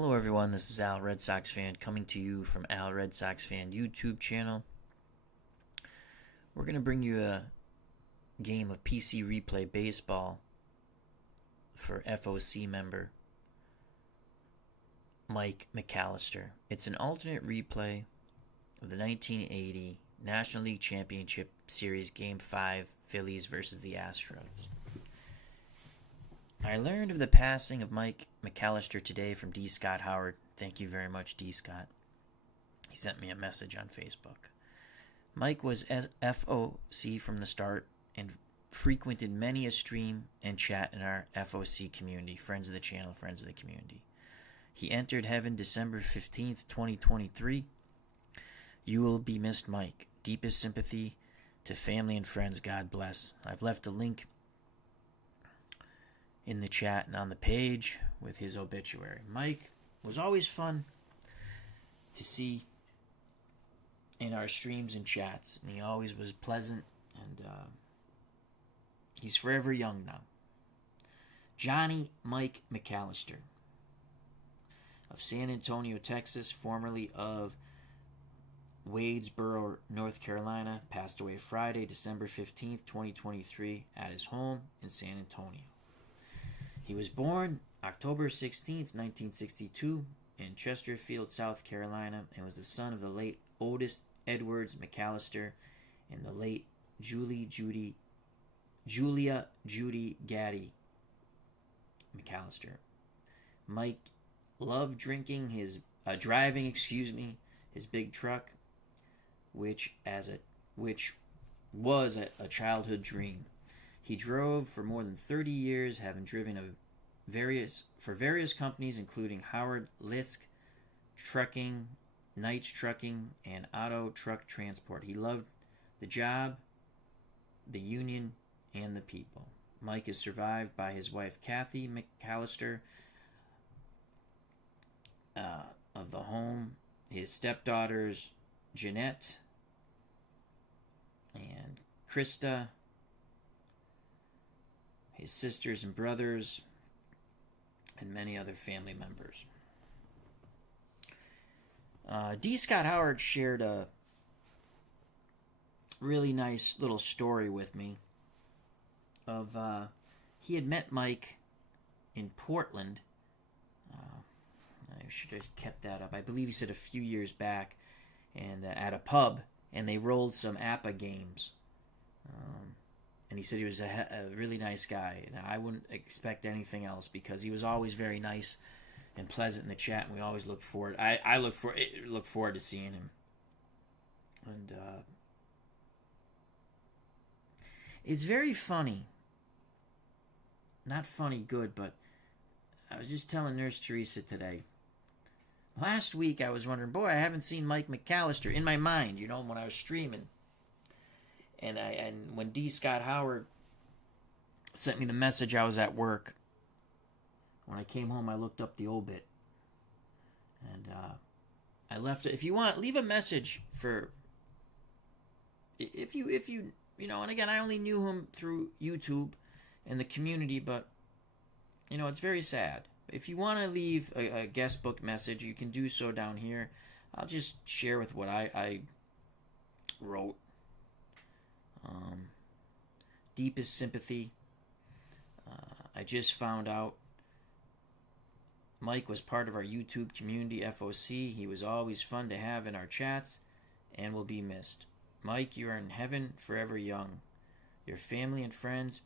Hello everyone, this is Al Red Sox Fan coming to you from Al Red Sox Fan YouTube channel. We're going to bring you a game of PC Replay Baseball for FOC member Mike McAllister. It's an alternate replay of the 1980 National League Championship Series Game 5 Phillies versus the Astros. I learned of the passing of Mike McAllister today from D. Scott Howard. Thank you very much, D. Scott. He sent me a message on Facebook. Mike was FOC from the start and frequented many a stream and chat in our FOC community, friends of the channel, friends of the community. He entered heaven December 15th, 2023. You will be missed, Mike. Deepest sympathy to family and friends. God bless. I've left a link in the chat and on the page with his obituary. Mike was always fun to see in our streams and chats. And he always was pleasant, and he's forever young now. Johnny Mike McAllister of San Antonio, Texas, formerly of Wadesboro, North Carolina, passed away Friday, December 15th, 2023, at his home in San Antonio. He was born October 16th, 1962, in Chesterfield, South Carolina, and was the son of the late Otis Edwards McAllister and the late Julia Judy Gaddy McAllister. Mike loved driving his big truck, which was a childhood dream. He drove for more than 30 years, having driven for various companies, including Howard Lisk Trucking, Knights Trucking, and Auto Truck Transport. He loved the job, the union, and the people. Mike is survived by his wife, Kathy McAllister, of the home, his stepdaughters, Jeanette and Krista, his sisters and brothers, and many other family members. D. Scott Howard shared a really nice little story with me of he had met Mike in Portland. I should have kept that up. I believe he said a few years back, and at a pub, and they rolled some APA games. And he said he was a really nice guy. And I wouldn't expect anything else because he was always very nice and pleasant in the chat, and we always look forward. I look forward to seeing him. And it's very funny. Not funny good, but I was just telling Nurse Teresa today. Last week I was wondering, boy, I haven't seen Mike McAllister in my mind, when I was streaming. And when D. Scott Howard sent me the message, I was at work. When I came home, I looked up the obit, and I left it. If you want, leave a message for. If you and again, I only knew him through YouTube and the community, but it's very sad. If you want to leave a guest book message, you can do so down here. I'll just share with what I wrote. Deepest sympathy. I just found out Mike was part of our YouTube community, FOC. He was always fun to have in our chats and will be missed. Mike, you are in heaven forever young. Your family and friends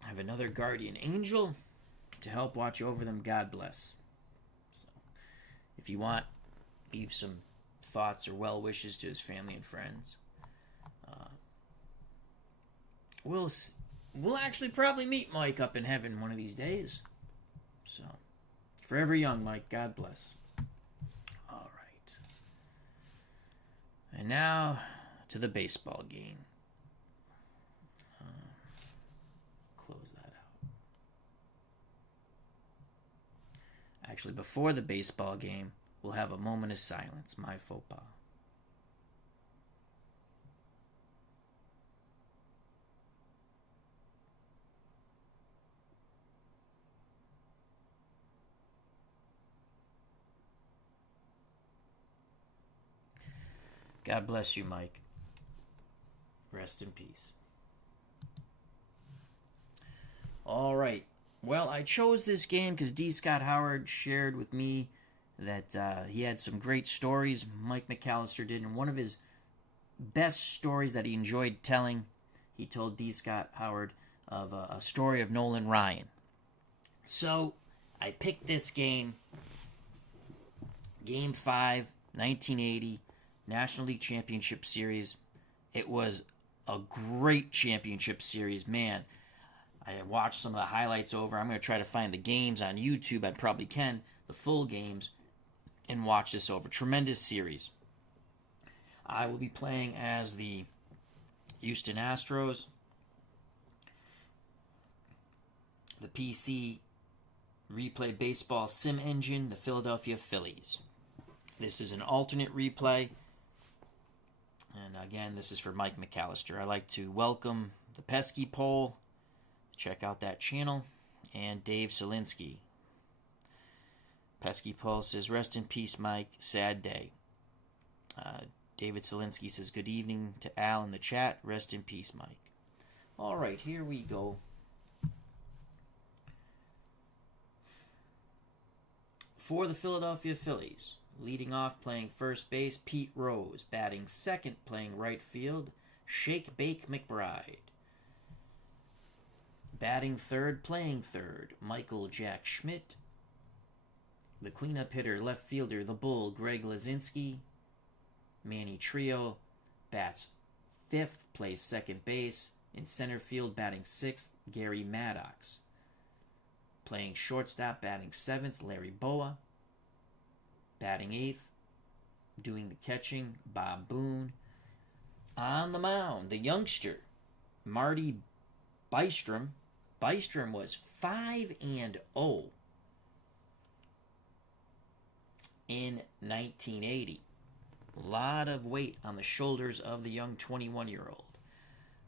have another guardian angel to help watch over them. God bless. So, if you want, leave some thoughts or well wishes to his family and friends. We'll actually probably meet Mike up in heaven one of these days. So, forever young, Mike. God bless. All right. And now to the baseball game. Close that out. Actually, before the baseball game, we'll have a moment of silence. My faux pas. God bless you, Mike. Rest in peace. All right. Well, I chose this game because D. Scott Howard shared with me that he had some great stories. Mike McAllister did, and one of his best stories that he enjoyed telling, he told D. Scott Howard of a story of Nolan Ryan. So I picked this game, Game 5, 1980, National League Championship Series. It was a great championship series, man. I watched some of the highlights over. I'm going to try to find the games on YouTube. I probably can, the full games, and watch this over. Tremendous series. I will be playing as the Houston Astros, the PC Replay Baseball Sim Engine, the Philadelphia Phillies. This is an alternate replay. And again, this is for Mike McAllister. I'd like to welcome the Pesky Pole. Check out that channel. And Dave Selinsky. Pesky Pole says, rest in peace, Mike. Sad day. David Selinsky says, good evening to Al in the chat. Rest in peace, Mike. All right, here we go. For the Philadelphia Phillies, leading off playing first base, Pete Rose. Batting second, playing right field, Shake Bake McBride. Batting third, playing third, Michael Jack Schmidt. The cleanup hitter, left fielder, the Bull, Greg Lazinski. Manny Trio bats fifth, plays second base. In center field, batting sixth, Gary Maddox. Playing shortstop, batting seventh, Larry Boa. Batting eighth, doing the catching, Bob Boone. On the mound, the youngster, Marty Bystrom. Bystrom was 5-0 in 1980. A lot of weight on the shoulders of the young 21-year-old.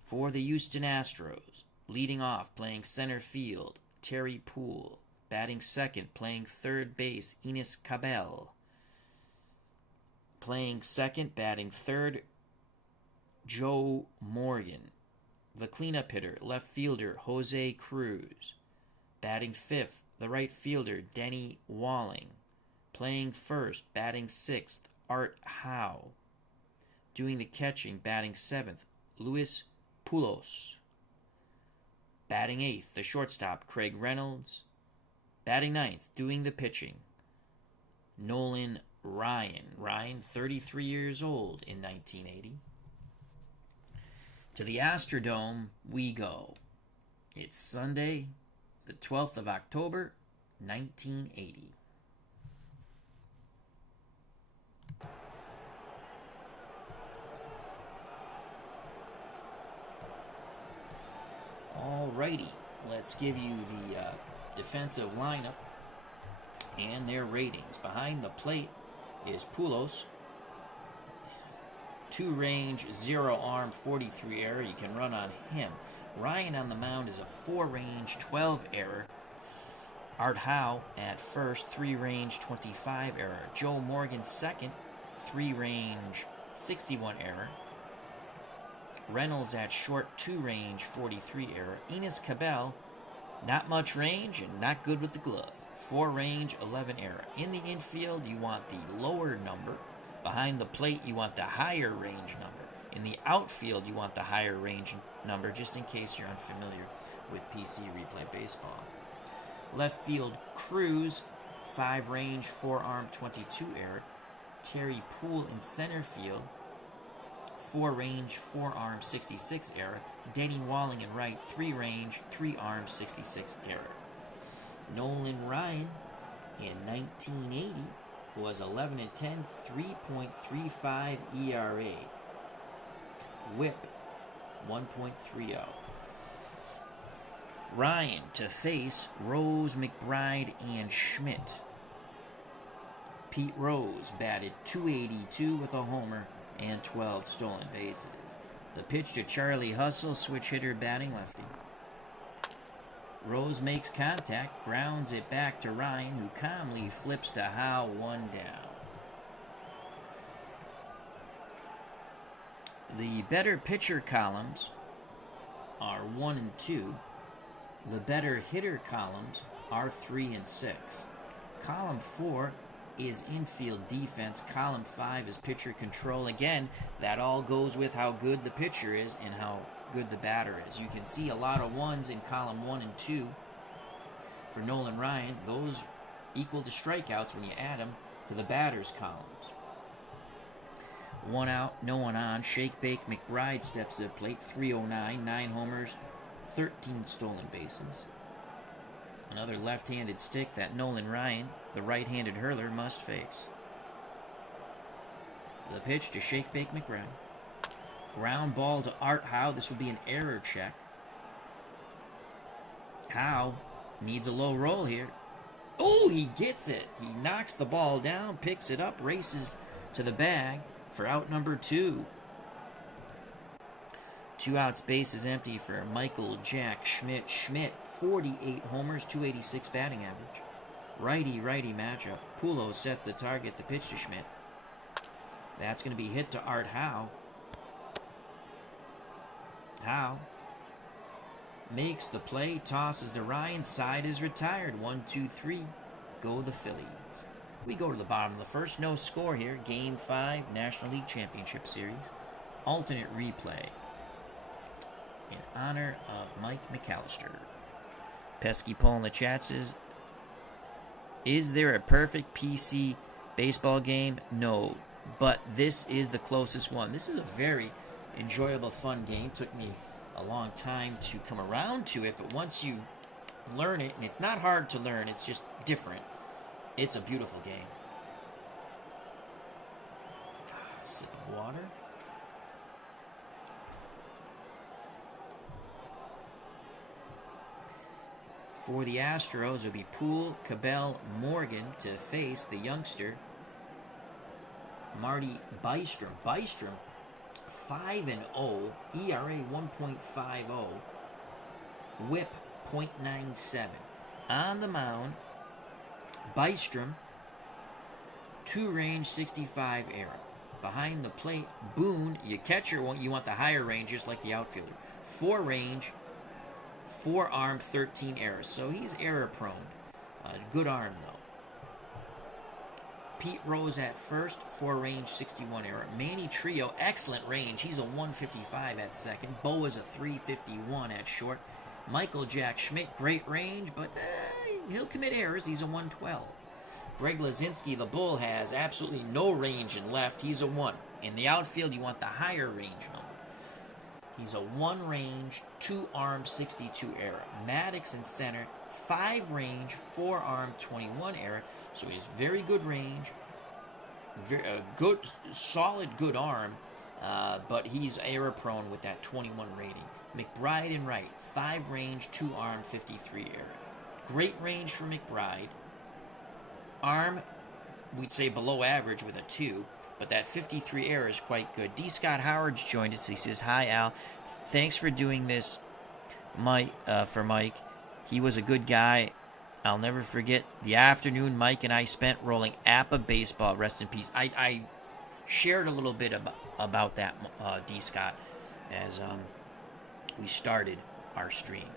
For the Houston Astros, leading off, playing center field, Terry Poole. Batting second, playing third base, Enos Cabell. Playing second, batting third, Joe Morgan. The cleanup hitter, left fielder, Jose Cruz. Batting fifth, the right fielder, Denny Walling. Playing first, batting sixth, Art Howe. Doing the catching, batting seventh, Luis Poulos. Batting eighth, the shortstop, Craig Reynolds. Batting ninth, doing the pitching, Nolan Ryan. Ryan, 33 years old in 1980. To the Astrodome we go. It's Sunday, the 12th of October, 1980. Alrighty, let's give you the defensive lineup and their ratings. Behind the plate is Poulos. 2 range, 0 arm, 43 error. You can run on him. Ryan on the mound is a 4 range, 12 error. Art Howe at first, 3 range, 25 error. Joe Morgan second, 3 range, 61 error. Reynolds at short, 2 range, 43 error. Enos Cabell, not much range and not good with the glove. 4 range, 11 error. In the infield, you want the lower number. Behind the plate, you want the higher range number. In the outfield, you want the higher range number, just in case you're unfamiliar with PC Replay Baseball. Left field, Cruz, 5 range, 4 arm, 22 error. Terry Poole in center field, 4 range, 4 arm, 66 error. Denny Walling in right, 3 range, 3 arm, 66 error. Nolan Ryan in 1980 was 11-10, 3.35 ERA. WHIP, 1.30. Ryan to face Rose, McBride, and Schmidt. Pete Rose batted .282 with a homer and 12 stolen bases. The pitch to Charlie Hustle, switch hitter batting lefty. Rose makes contact, grounds it back to Ryan, who calmly flips to Howe, 1 down. The better pitcher columns are 1 and 2. The better hitter columns are 3 and 6. Column 4 is infield defense. Column 5 is pitcher control. Again, that all goes with how good the pitcher is and how good the batter is. You can see a lot of ones in column 1 and 2 for Nolan Ryan. Those equal to strikeouts when you add them to the batter's columns. 1 out, no one on. Shake Bake McBride steps to the plate. 309, 9 homers, 13 stolen bases. Another left-handed stick that Nolan Ryan, the right-handed hurler, must face. The pitch to Shake Bake McBride. Ground ball to Art Howe. This will be an error check. Howe needs a low roll here. Oh, he gets it. He knocks the ball down, picks it up, races to the bag for out number 2. 2 outs, base is empty for Michael Jack Schmidt. Schmidt, 48 homers, 286 batting average. Righty-righty matchup. Pulo sets the target, the pitch to Schmidt. That's going to be hit to Art Howe. Howe makes the play, tosses to Ryan, side is retired. 1-2-3, go the Phillies. We go to the bottom of the first, no score here. Game 5, National League Championship Series. Alternate replay in honor of Mike McAllister. Pesky Paul in the chat says, is there a perfect PC baseball game? No, but this is the closest one. This is a very enjoyable, fun game. Took me a long time to come around to it, but once you learn it, and it's not hard to learn, it's just different, it's a beautiful game. Sip of water. For the Astros, it'll be Poole, Cabell, Morgan to face the youngster Marty Bystrom. Bystrom, 5-0, ERA 1.50, WHIP 0.97. On the mound, Bystrom, 2-range, 65 error. Behind the plate, Boone, your catcher, you want the higher range, just like the outfielder. 4-range, 4-arm, 13 errors. So he's error-prone. Good arm, though. Pete Rose at first, 4-range, 61 error. Manny Trio, excellent range. He's a 155 at second. Bo is a 351 at short. Michael Jack Schmidt, great range, but he'll commit errors. He's a 112. Greg Lazinski, the Bull, has absolutely no range in left. He's a 1. In the outfield, you want the higher range number. He's a 1-range, 2-arm, 62 error. Maddox in center, 5-range, 4-arm, 21 error. So he has very good range, very good, solid, good arm, but he's error-prone with that 21 rating. McBride in right, 5-range, 2-arm, 53 error. Great range for McBride. Arm, we'd say below average with a 2. But that 53 error is quite good. D. Scott Howard's joined us. He says, hi, Al. Thanks for doing this, Mike. For Mike. He was a good guy. I'll never forget the afternoon Mike and I spent rolling APA baseball. Rest in peace. I shared a little bit about that, D. Scott, as we started our stream.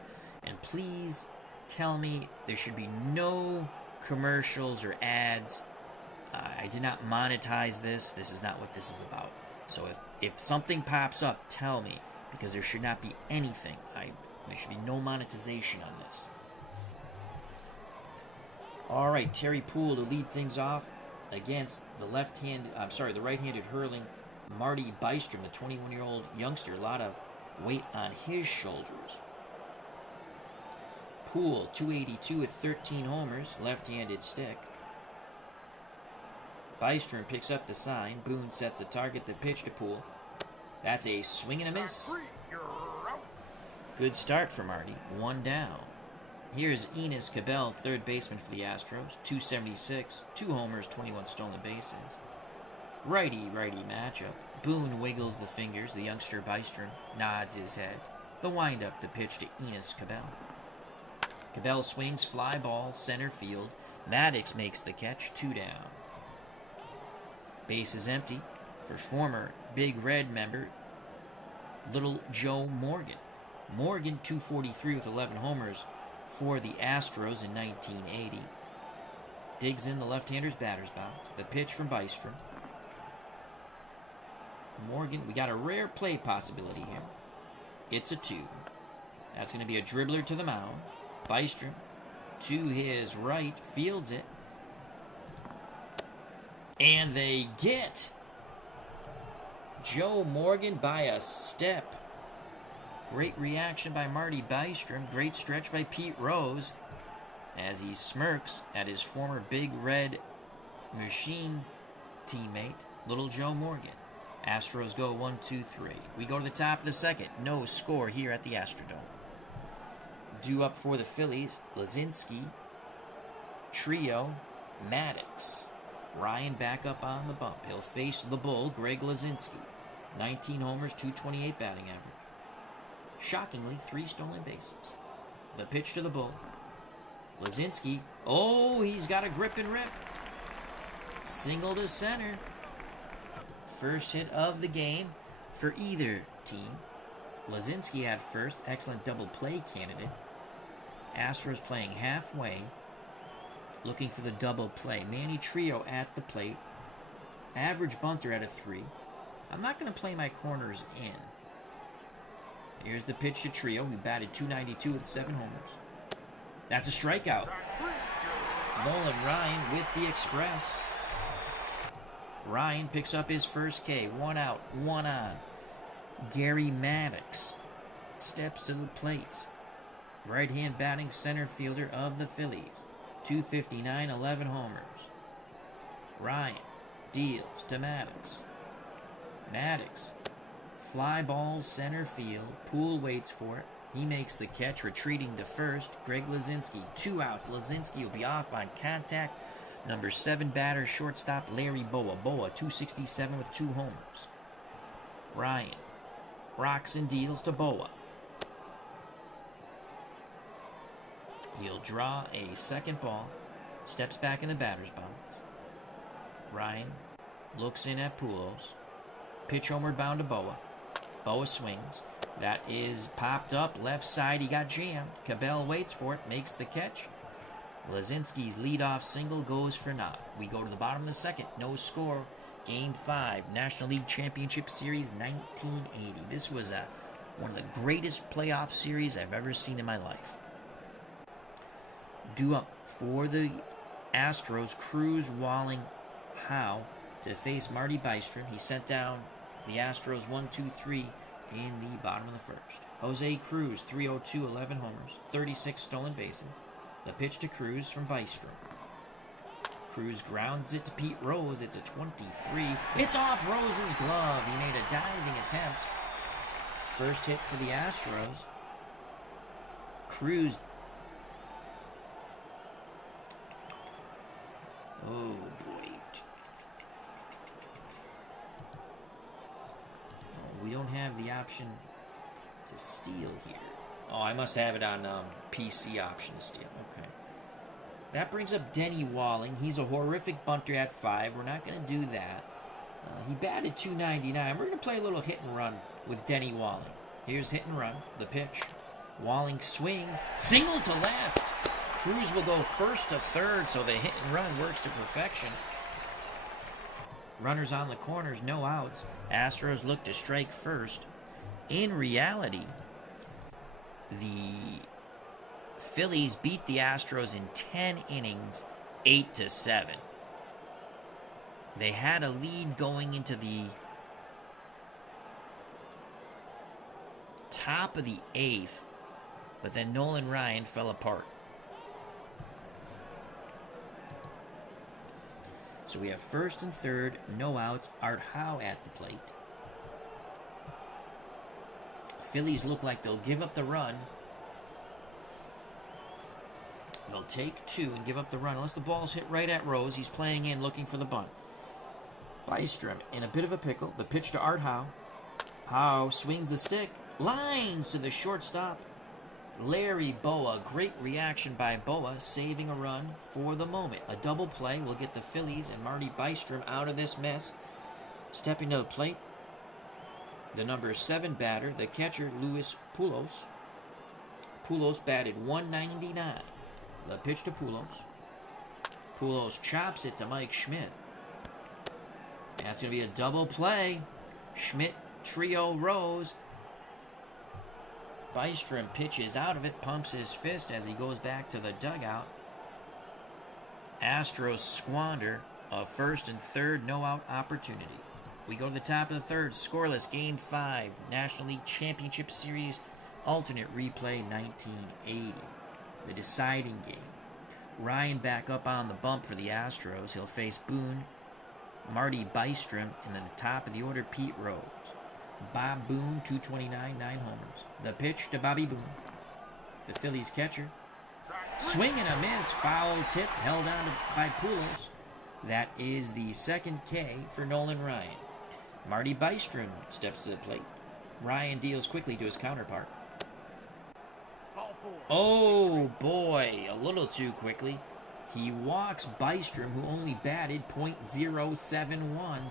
And please tell me there should be no commercials or ads. I did not monetize this. This is not what this is about. So if something pops up, tell me, because there should not be anything. There should be no monetization on this. All right, Terry Poole to lead things off against the right-handed hurling Marty Bystrom, the 21-year-old youngster. A lot of weight on his shoulders. Poole, 282 with 13 homers, left-handed stick. Bystrom picks up the sign. Boone sets the target, the pitch to Poole. That's a swing and a miss. Good start for Marty. 1 down. Here's Enos Cabell, third baseman for the Astros. 276, 2 homers, 21 stolen bases. Righty-righty matchup. Boone wiggles the fingers. The youngster Bystrom nods his head. The windup, the pitch to Enos Cabell. Cabell swings, fly ball, center field. Maddox makes the catch. 2 down. Base is empty for former Big Red member Little Joe Morgan. Morgan, 243 with 11 homers for the Astros in 1980. Digs in the left-hander's batter's box. The pitch from Bystrom. Morgan, we got a rare play possibility here. It's a 2. That's going to be a dribbler to the mound. Bystrom to his right, fields it. And they get Joe Morgan by a step. Great reaction by Marty Bystrom. Great stretch by Pete Rose as he smirks at his former Big Red Machine teammate, Little Joe Morgan. Astros go 1-2-3. We go to the top of the second. No score here at the Astrodome. Due up for the Phillies, Lazinski, Trio, Maddox. Ryan back up on the bump. He'll face the Bull, Greg Lazinski. 19 homers, 228 batting average. Shockingly, 3 stolen bases. The pitch to the Bull. Lazinski. Oh, he's got a grip and rip. Single to center. First hit of the game for either team. Lazinski at first. Excellent double play candidate. Astros playing halfway. Looking for the double play. Manny Trio at the plate. Average bunter at a 3. I'm not going to play my corners in. Here's the pitch to Trio. He batted .292 with 7 homers. That's a strikeout. Nolan Ryan with the express. Ryan picks up his first K. 1 out, 1 on. Gary Maddox steps to the plate. Right-hand batting center fielder of the Phillies. .259, 11 homers. Ryan deals to Maddox. Maddox. Fly ball center field. Poole waits for it. He makes the catch, retreating to first. Greg Lazinski, 2 outs. Lazinski will be off on contact. Number 7 batter, shortstop Larry Boa. Boa, .267 with 2 homers. Ryan. Broxton deals to Boa. He'll draw a second ball. Steps back in the batter's box. Ryan looks in at Poulos. Pitch homeward bound to Boa. Boa swings. That is popped up. Left side, he got jammed. Cabell waits for it. Makes the catch. Lazinski's leadoff single goes for naught. We go to the bottom of the second. No score. Game 5. National League Championship Series 1980. This was one of the greatest playoff series I've ever seen in my life. Due up for the Astros, Cruz, Walling, Howe to face Marty Bystrom. He sent down the Astros 1-2-3 in the bottom of the first. Jose Cruz, 302, 11 homers, 36 stolen bases. The pitch to Cruz from Bystrom. Cruz grounds it to Pete Rose. It's a 23. It's off Rose's glove. He made a diving attempt. First hit for the Astros. Cruz. Oh, boy. Oh, we don't have the option to steal here. Oh, I must have it on PC option to steal. Okay. That brings up Denny Walling. He's a horrific bunter at 5. We're not going to do that. He batted .299. We're going to play a little hit and run with Denny Walling. Here's hit and run. The pitch. Walling swings. Single to left. Cruz will go first to third, so the hit and run works to perfection. Runners on the corners, no outs. Astros look to strike first. In reality, the Phillies beat the Astros in 10 innings, 8-7. They had a lead going into the top of the 8th, but then Nolan Ryan fell apart. So we have first and third, no outs. Art Howe at the plate. Phillies look like they'll give up the run. They'll take 2 and give up the run unless the ball's hit right at Rose. He's playing in, looking for the bunt. Bystrom in a bit of a pickle. The pitch to Art Howe. Howe swings the stick. Lines to the shortstop. Larry Boa. Great reaction by Boa, saving a run for the moment. A double play will get the Phillies and Marty Bystrom out of this mess. Stepping to the plate. The number 7 batter, the catcher, Luis Pujols. Pujols batted .199. The pitch to Pujols. Pujols chops it to Mike Schmidt. That's going to be a double play. Schmidt, trio, Rose. Bystrom pitches out of it, pumps his fist as he goes back to the dugout. Astros squander a first and third no-out opportunity. We go to the top of the third, scoreless, Game 5, National League Championship Series, alternate replay, 1980. The deciding game. Ryan back up on the bump for the Astros. He'll face Boone, Marty Bystrom, and then the top of the order, Pete Rose. Bob Boone, 229, 9 homers. The pitch to Bobby Boone. The Phillies catcher. Swing and a miss. Foul tip held on by Pujols. That is the second K for Nolan Ryan. Marty Bystrom steps to the plate. Ryan deals quickly to his counterpart. Oh boy, a little too quickly. He walks Bystrom, who only batted .071.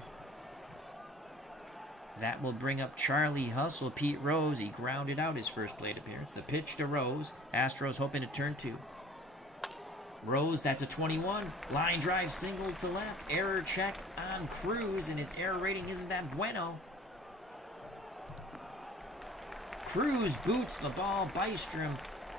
That will bring up Charlie Hustle. Pete Rose, he grounded out his first plate appearance. The pitch to Rose. Astros hoping to turn 2. Rose, that's a 21. Line drive single to left. Error check on Cruz, and his error rating isn't that bueno. Cruz boots the ball. Bystrom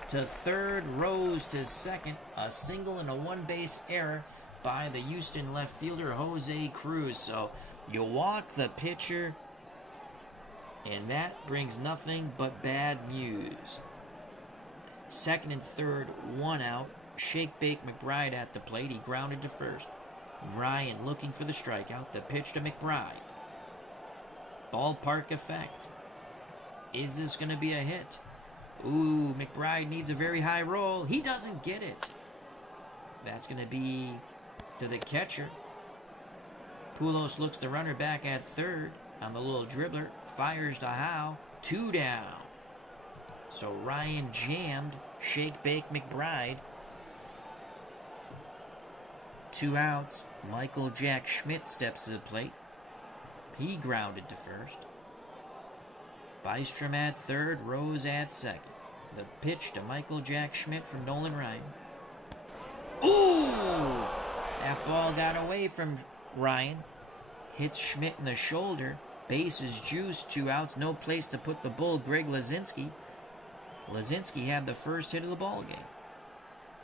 to third. Rose to second. A single and a one-base error by the Houston left fielder, Jose Cruz. So you walk the pitcher, and that brings nothing but bad news. Second and third, 1 out. Shake Bake McBride at the plate. He grounded to first. Ryan looking for the strikeout. The pitch to McBride. Ballpark effect. Is this going to be a hit? Ooh, McBride needs a very high roll. He doesn't get it. That's going to be to the catcher. Pujols looks the runner back at third on the little dribbler. Fires to Howe. 2 down. So Ryan jammed Shake Bake McBride. 2 outs. Michael Jack Schmidt steps to the plate. He grounded to first. Bystrom at third. Rose at second. The pitch to Michael Jack Schmidt from Nolan Ryan. Ooh! That ball got away from Ryan. Hits Schmidt in the shoulder. Bases juiced. 2 outs. No place to put the bull, Greg Lazinski. Lazinski had the first hit of the ball game.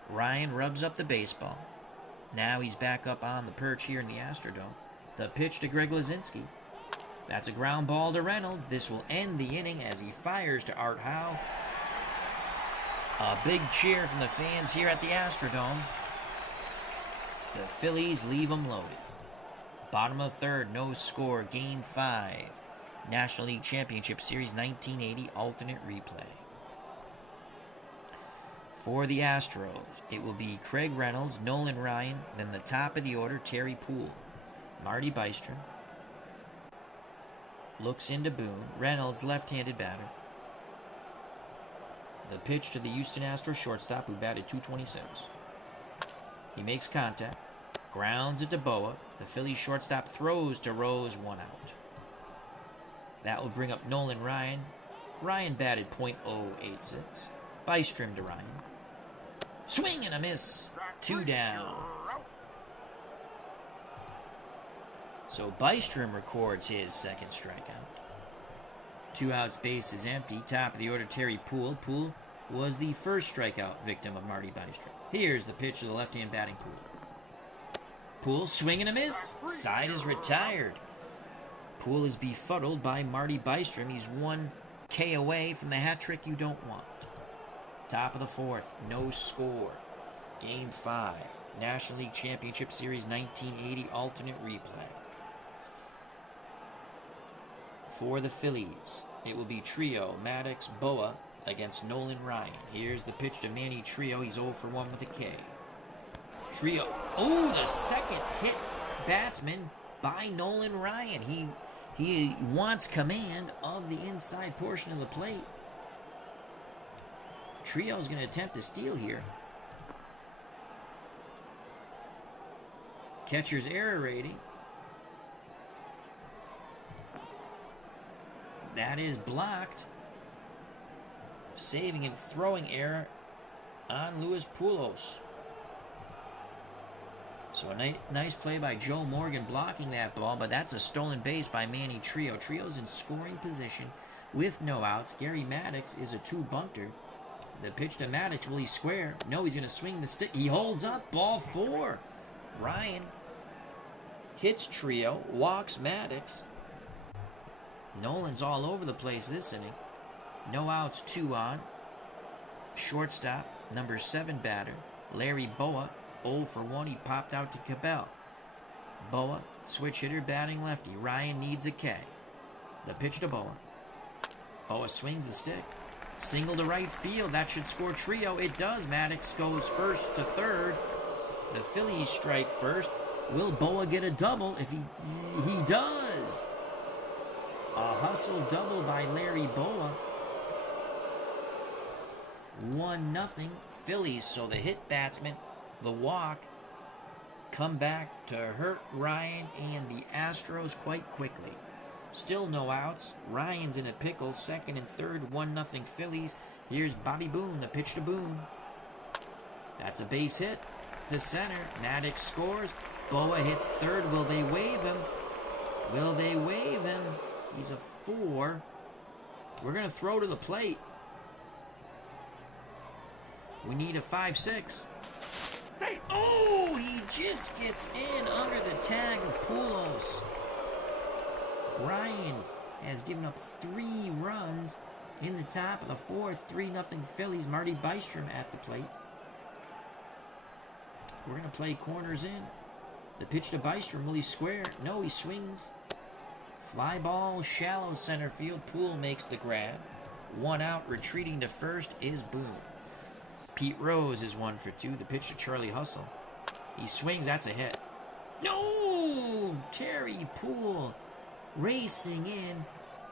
Ryan rubs up the baseball. Now he's back up on the perch here in the Astrodome. The pitch to Greg Lazinski. That's a ground ball to Reynolds. This will end the inning as he fires to Art Howe. A big cheer from the fans here at the Astrodome. The Phillies leave them loaded. Bottom of the third, no score, Game 5. National League Championship Series 1980 alternate replay. For the Astros, it will be Craig Reynolds, Nolan Ryan, then the top of the order, Terry Poole. Marty Bystrom looks into Boone. Reynolds, left-handed batter. The pitch to the Houston Astros shortstop, who batted .226. He makes contact, grounds it to Boa. The Phillies shortstop throws to Rose, 1 out. That will bring up Nolan Ryan. Ryan batted .086. Bystrom to Ryan. Swing and a miss. 2 down. So Bystrom records his second strikeout. 2 outs, base is empty. Top of the order, Terry Poole. Poole was the first strikeout victim of Marty Bystrom. Here's the pitch to the left-hand batting Poole. Poole, swing and a miss. Side is retired. Poole is befuddled by Marty Bystrom. He's 1 K away from the hat trick you don't want. Top of the fourth, no score. Game 5, National League Championship Series 1980 alternate replay. For the Phillies, it will be Trio, Maddox, Boa against Nolan Ryan. Here's the pitch to Manny Trio. He's 0 for 1 with a K. Trio, oh, the second hit batsman by Nolan Ryan. He wants command of the inside portion of the plate. Trio's going to attempt to steal here. Catcher's error rating. That is blocked. Saving and throwing error on Luis Pujols. So a nice play by Joe Morgan blocking that ball, but that's a stolen base by Manny Trio. Trio's in scoring position with no outs. Gary Maddox is a two-bunter. The pitch to Maddox, will he square? No, he's going to swing the stick. He holds up, ball 4. Ryan hits Trio, walks Maddox. Nolan's all over the place this inning. No outs, 2 on. Shortstop, number 7 batter, Larry Boa, 0 for 1. He popped out to Cabell. Boa, switch hitter, batting lefty. Ryan needs a K. The pitch to Boa. Boa swings the stick. Single to right field. That should score Trio. It does. Maddox goes first to third. The Phillies strike first. Will Boa get a double? If he does. A hustle double by Larry Boa. 1-0 Phillies. So the hit batsman, the walk, come back to hurt Ryan and the Astros quite quickly. Still no outs. Ryan's in a pickle. Second and third. 1-0 Phillies. Here's Bobby Boone. The pitch to Boone. That's a base hit to center. Maddox scores. Boa hits third. Will they waive him? Will they waive him? He's a 4. We're going to throw to the plate. We need a 5-6. Oh, he just gets in under the tag of Pujols. Ryan has given up 3 runs in the top of the 4th. 3-0 Phillies. Marty Bystrom at the plate. We're going to play corners in. The pitch to Bystrom. Will he square? No, he swings. Fly ball, shallow center field. Poole makes the grab. 1 out. Retreating to first is Boone. Pete Rose is 1 for 2. The pitch to Charlie Hustle. He swings. That's a hit. No! Terry Poole racing in.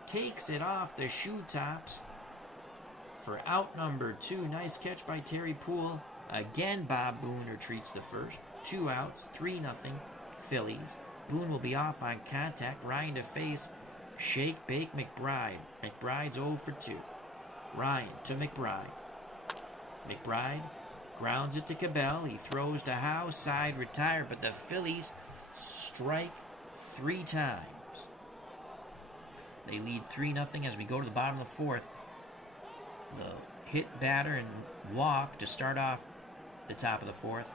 Takes it off the shoe tops for out number 2. Nice catch by Terry Poole. Again, Bob Boone retreats to first. 2 outs. 3-0 Phillies. Boone will be off on contact. Ryan to face. Shake, bake McBride. McBride's 0 for 2. Ryan to McBride. McBride grounds it to Cabell. He throws to Howe. Side retired, but the Phillies strike 3 times. They lead 3-0 as we go to the bottom of the 4th. The hit, batter, and walk to start off the top of the 4th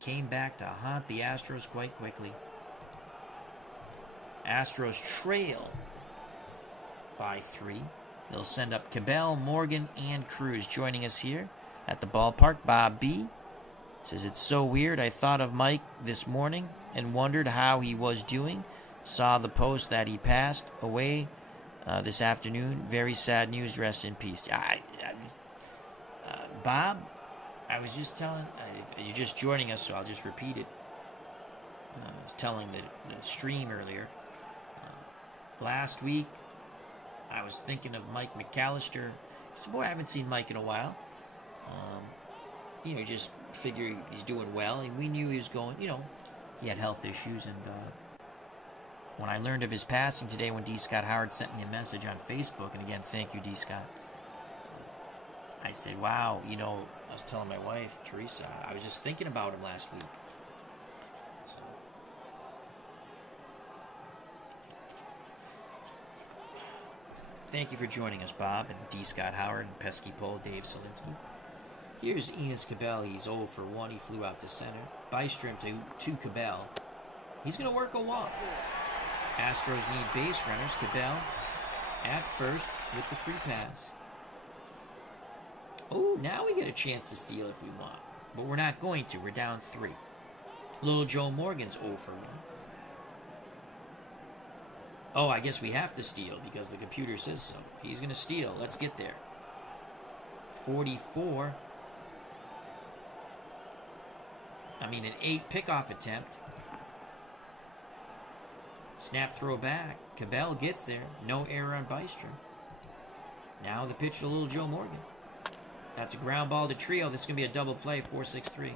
came back to haunt the Astros quite quickly. Astros trail by 3. They'll send up Cabell, Morgan, and Cruz. Joining us here at the ballpark, Bob B. says, it's so weird. I thought of Mike this morning and wondered how he was doing. Saw the post that he passed away this afternoon. Very sad news. Rest in peace. Bob, I was just telling, you're just joining us, so I'll just repeat it. I was telling the stream earlier. Last week, I was thinking of Mike McAllister. So, boy, I haven't seen Mike in a while. Just figure he's doing well. And we knew he was going, he had health issues. And when I learned of his passing today, when D. Scott Howard sent me a message on Facebook, and again, thank you, D. Scott, I said, wow, I was telling my wife, Teresa, I was just thinking about him last week. So, thank you for joining us, Bob, and D. Scott Howard, and Pesky Pole, Dave Solinsky. Here's Enos Cabell. He's 0 for 1. He flew out to center. Bystrom to Cabell. He's going to work a walk. Astros need base runners. Cabell at first with the free pass. Oh, now we get a chance to steal if we want. But we're not going to. We're down 3. Little Joe Morgan's 0 for 1. Oh, I guess we have to steal because the computer says so. He's going to steal. Let's get there. 44. An 8 pickoff attempt. Snap throw back. Cabell gets there. No error on Bystrom. Now the pitch to Little Joe Morgan. That's a ground ball to Trio. This is going to be a double play, 4-6-3.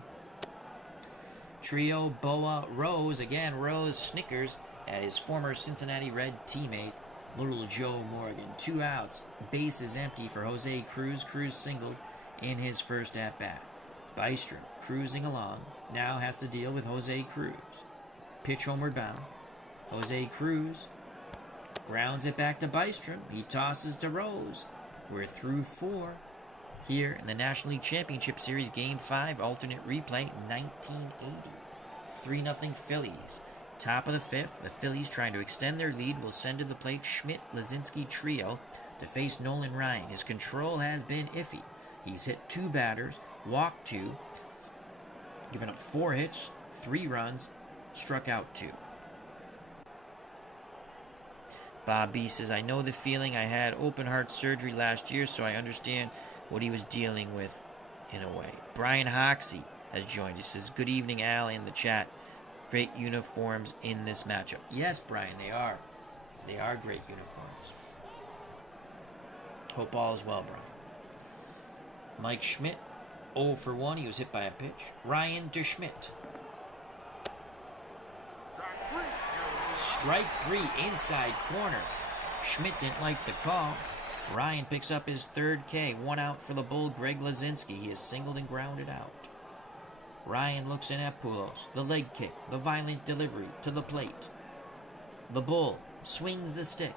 Trio, Boa, Rose. Again, Rose snickers at his former Cincinnati Red teammate. Little Joe Morgan, 2 outs. Base is empty for Jose Cruz. Cruz singled in his first at-bat. Bystrom cruising along. Now has to deal with Jose Cruz. Pitch homeward bound. Jose Cruz grounds it back to Bystrom. He tosses to Rose. We're through 4 here in the National League Championship Series, Game 5, alternate replay, 1980. 3-0 Phillies. Top of the 5th, the Phillies, trying to extend their lead, will send to the plate Schmidt-Lazinski trio to face Nolan Ryan. His control has been iffy. He's hit 2 batters, walked 2, given up 4 hits, 3 runs, struck out 2. Bob B says, I know the feeling. I had open heart surgery last year, so I understand what he was dealing with in a way. Brian Hoxie has joined us. Says, good evening, Al, in the chat. Great uniforms in this matchup. Yes, Brian, they are. They are great uniforms. Hope all is well, Brian. Mike Schmidt, 0 for 1. He was hit by a pitch. Ryan DeSchmidt. Strike 3, inside corner. Schmidt didn't like the call. Ryan picks up his 3rd K. 1 out for the Bull, Greg Lazinski. He is singled and grounded out. Ryan looks in at Pujols. The leg kick, the violent delivery to the plate. The Bull swings the stick.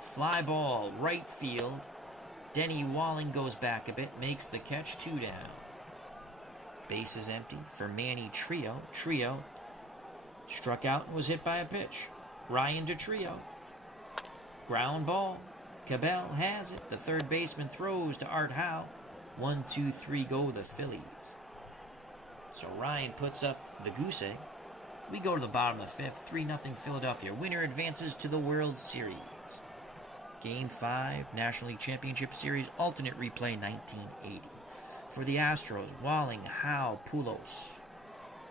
Fly ball, right field. Denny Walling goes back a bit, makes the catch, 2 down. Base is empty for Manny Trio. Trio struck out and was hit by a pitch. Ryan to Trio. Ground ball. Cabell has it. The third baseman throws to Art Howe. 1, 2, 3 go the Phillies. So Ryan puts up the goose egg. We go to the bottom of the 5th. 3-0 Philadelphia. Winner advances to the World Series. Game 5, National League Championship Series, alternate replay, 1980. For the Astros, Walling, Howe, Pujols.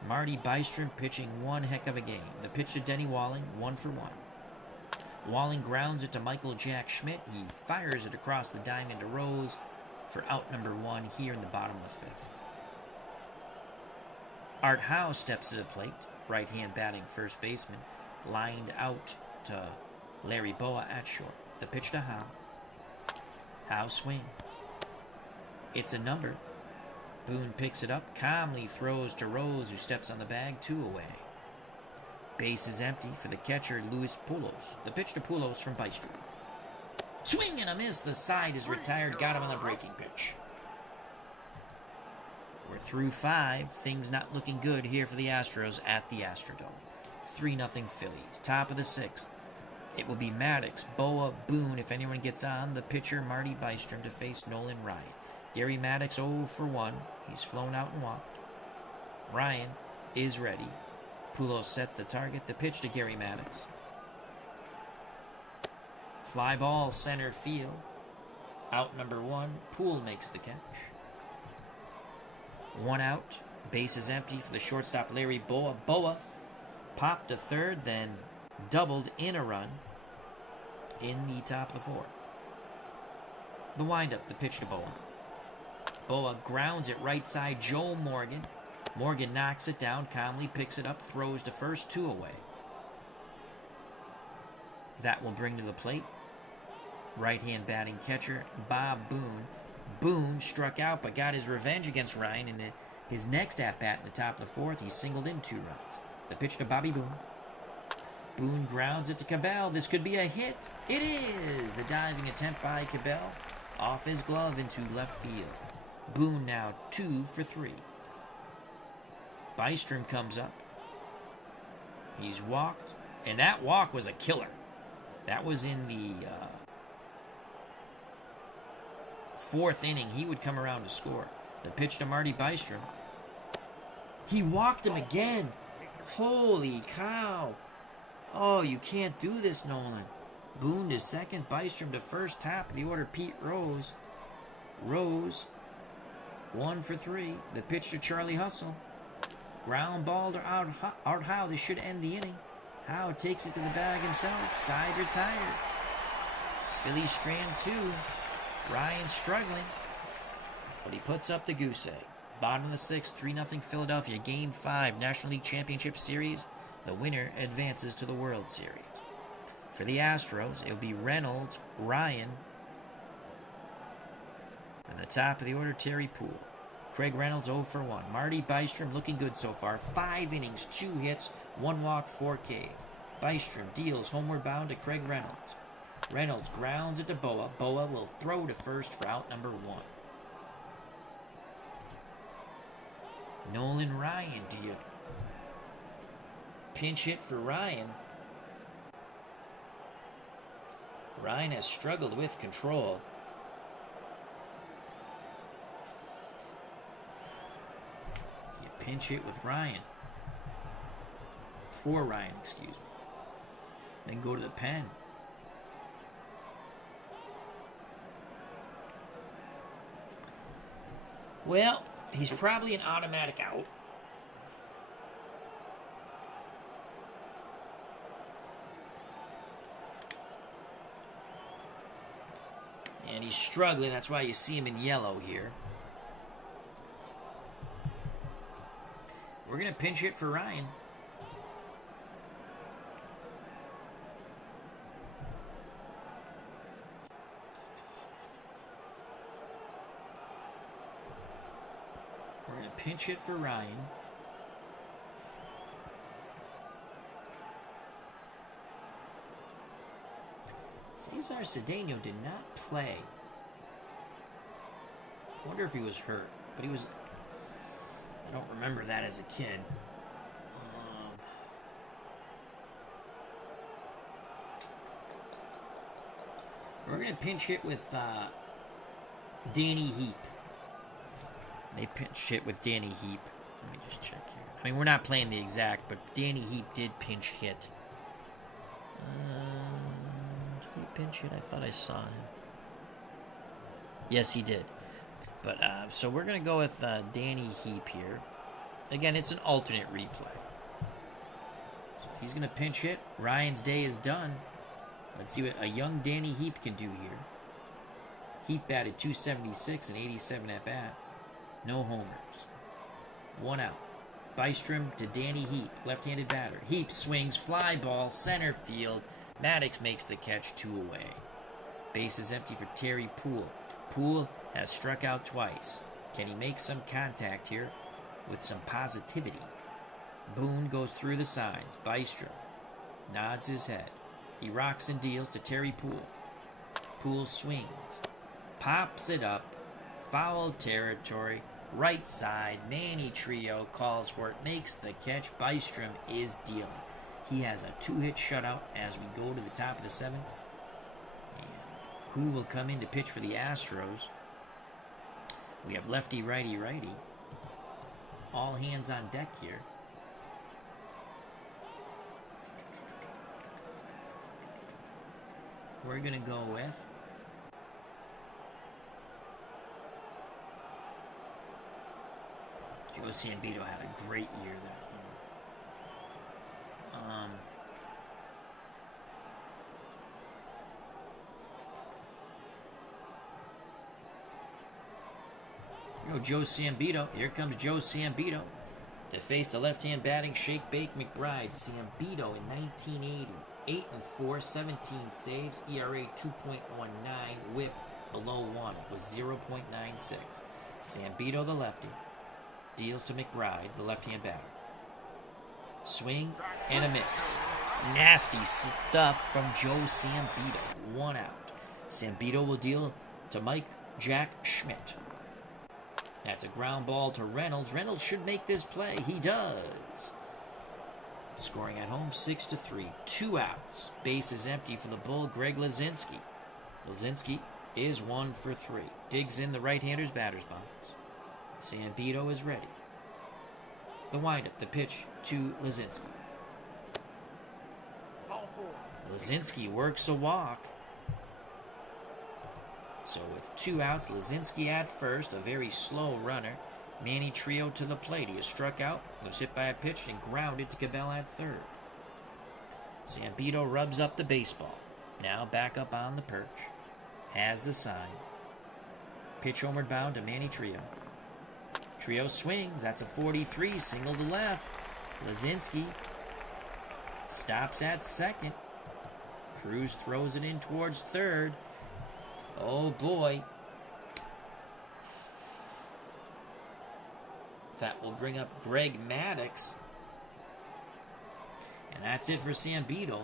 Marty Bystrom pitching one heck of a game. The pitch to Denny Walling, 1 for 1. Walling grounds it to Michael Jack Schmidt. He fires it across the diamond to Rose for out number 1 here in the bottom of the 5th. Art Howe steps to the plate. Right-hand batting first baseman. Lined out to Larry Boa at short. The pitch to Howe. Howe swings. It's a number. Boone picks it up, calmly throws to Rose, who steps on the bag, 2 away. Base is empty for the catcher, Luis Pujols. The pitch to Pujols from Bystrom. Swing and a miss. The side is retired. Got him on the breaking pitch. We're through 5. Things not looking good here for the Astros at the Astrodome. 3-0 Phillies. Top of the 6th. It will be Maddox, Boa, Boone, if anyone gets on. The pitcher, Marty Bystrom, to face Nolan Ryan. Gary Maddox 0 for 1. He's flown out and walked. Ryan is ready. Pujols sets the target. The pitch to Gary Maddox. Fly ball, center field. Out number 1. Poole makes the catch. 1 out. Base is empty for the shortstop, Larry Boa. Boa popped to third, then doubled in a run in the top of the 4th. The windup, the pitch to Boa. Boa grounds it right side, Joe Morgan. Morgan knocks it down, calmly picks it up, throws to first, 2 away. That will bring to the plate right-hand batting catcher, Bob Boone. Boone struck out but got his revenge against Ryan in his next at-bat in the top of the 4th. He singled in 2 runs. The pitch to Bobby Boone. Boone grounds it to Cabell. This could be a hit. It is! The diving attempt by Cabell off his glove into left field. Boone now 2 for 3. Bystrom comes up. He's walked. And that walk was a killer. That was in the 4th inning. He would come around to score. The pitch to Marty Bystrom. He walked him again. Holy cow. Oh, you can't do this, Nolan. Boone to second. Bystrom to first. Top of the order, Pete Rose. Rose, 1 for 3. The pitch to Charlie Hustle. Ground ball to Art Howe. This should end the inning. Howe takes it to the bag himself. Side retired. Phillies strand 2. Ryan struggling, but he puts up the goose egg. Bottom of the 6th, 3-0 Philadelphia. Game 5, National League Championship Series, The winner advances to the World Series. For the Astros, it'll be Reynolds, Ryan, and the top of the order, Terry Poole. Craig Reynolds 0 for 1. Marty Bystrom looking good so far. 5 innings, 2 hits, 1 walk, 4 Ks. Bystrom deals homeward bound to Craig Reynolds. Reynolds grounds it to Boa. Boa will throw to first for out number 1. Nolan Ryan deal. Pinch hit for Ryan. Ryan has struggled with control. You pinch hit with Ryan. For Ryan, excuse me. Then go to the pen. Well, he's probably an automatic out. And he's struggling. That's why you see him in yellow here. We're going to pinch hit for Ryan. We're going to pinch hit for Ryan. Cesar Cedeno did not play. I wonder if he was hurt, but he was. I don't remember that as a kid. We're going to pinch hit with Danny Heap. They pinch hit with Danny Heap. Let me just check here. I mean, we're not playing the exact, but Danny Heap did pinch hit. Did he pinch hit? I thought I saw him. Yes, he did. But so we're going to go with Danny Heap here. Again, it's an alternate replay. So he's going to pinch hit. Ryan's day is done. Let's see what a young Danny Heap can do here. Heap batted .276 and 87 at-bats. No homers. 1 out. Bystrom to Danny Heap, left-handed batter. Heap swings, fly ball, center field. Maddox makes the catch, 2 away. Base is empty for Terry Poole. Poole has struck out twice. Can he make some contact here with some positivity? Boone goes through the signs. Bystrom nods his head. He rocks and deals to Terry Poole. Poole swings. Pops it up. Foul territory. Right side. Manny Trio calls for it. Makes the catch. Bystrom is dealing. He has a 2-hit shutout as we go to the top of the 7th. And who will come in to pitch for the Astros? We have lefty, righty, righty. All hands on deck here. We're going to go with Joe Sambito had a great year that year. Joe Sambito. Here comes Joe Sambito to face the left-hand batting Shake Bake McBride. Sambito in 1980. 8-4, 17 saves, ERA 2.19, WHIP below 1. It was 0.96. Sambito, the lefty, deals to McBride, the left-hand batter. Swing and a miss. Nasty stuff from Joe Sambito. 1 out. Sambito will deal to Mike Jack Schmidt. That's a ground ball to Reynolds. Reynolds should make this play. He does. Scoring at home 6-3. 2 outs. Base is empty for the Bull, Greg Lazinski. Lazinski is 1 for 3. Digs in the right-hander's batter's box. Sambito is ready. The windup, the pitch to Lazinski. Lazinski works a walk. So with 2 outs, Lazinski at first, a very slow runner. Manny Trio to the plate. He is struck out, was hit by a pitch, and grounded to Cabell at third. Sambito rubs up the baseball. Now back up on the perch. Has the sign. Pitch homeward bound to Manny Trio. Trio swings. That's a 43. Single to left. Lazinski stops at second. Cruz throws it in towards third. Oh boy. That will bring up Greg Maddux. And that's it for Zambito.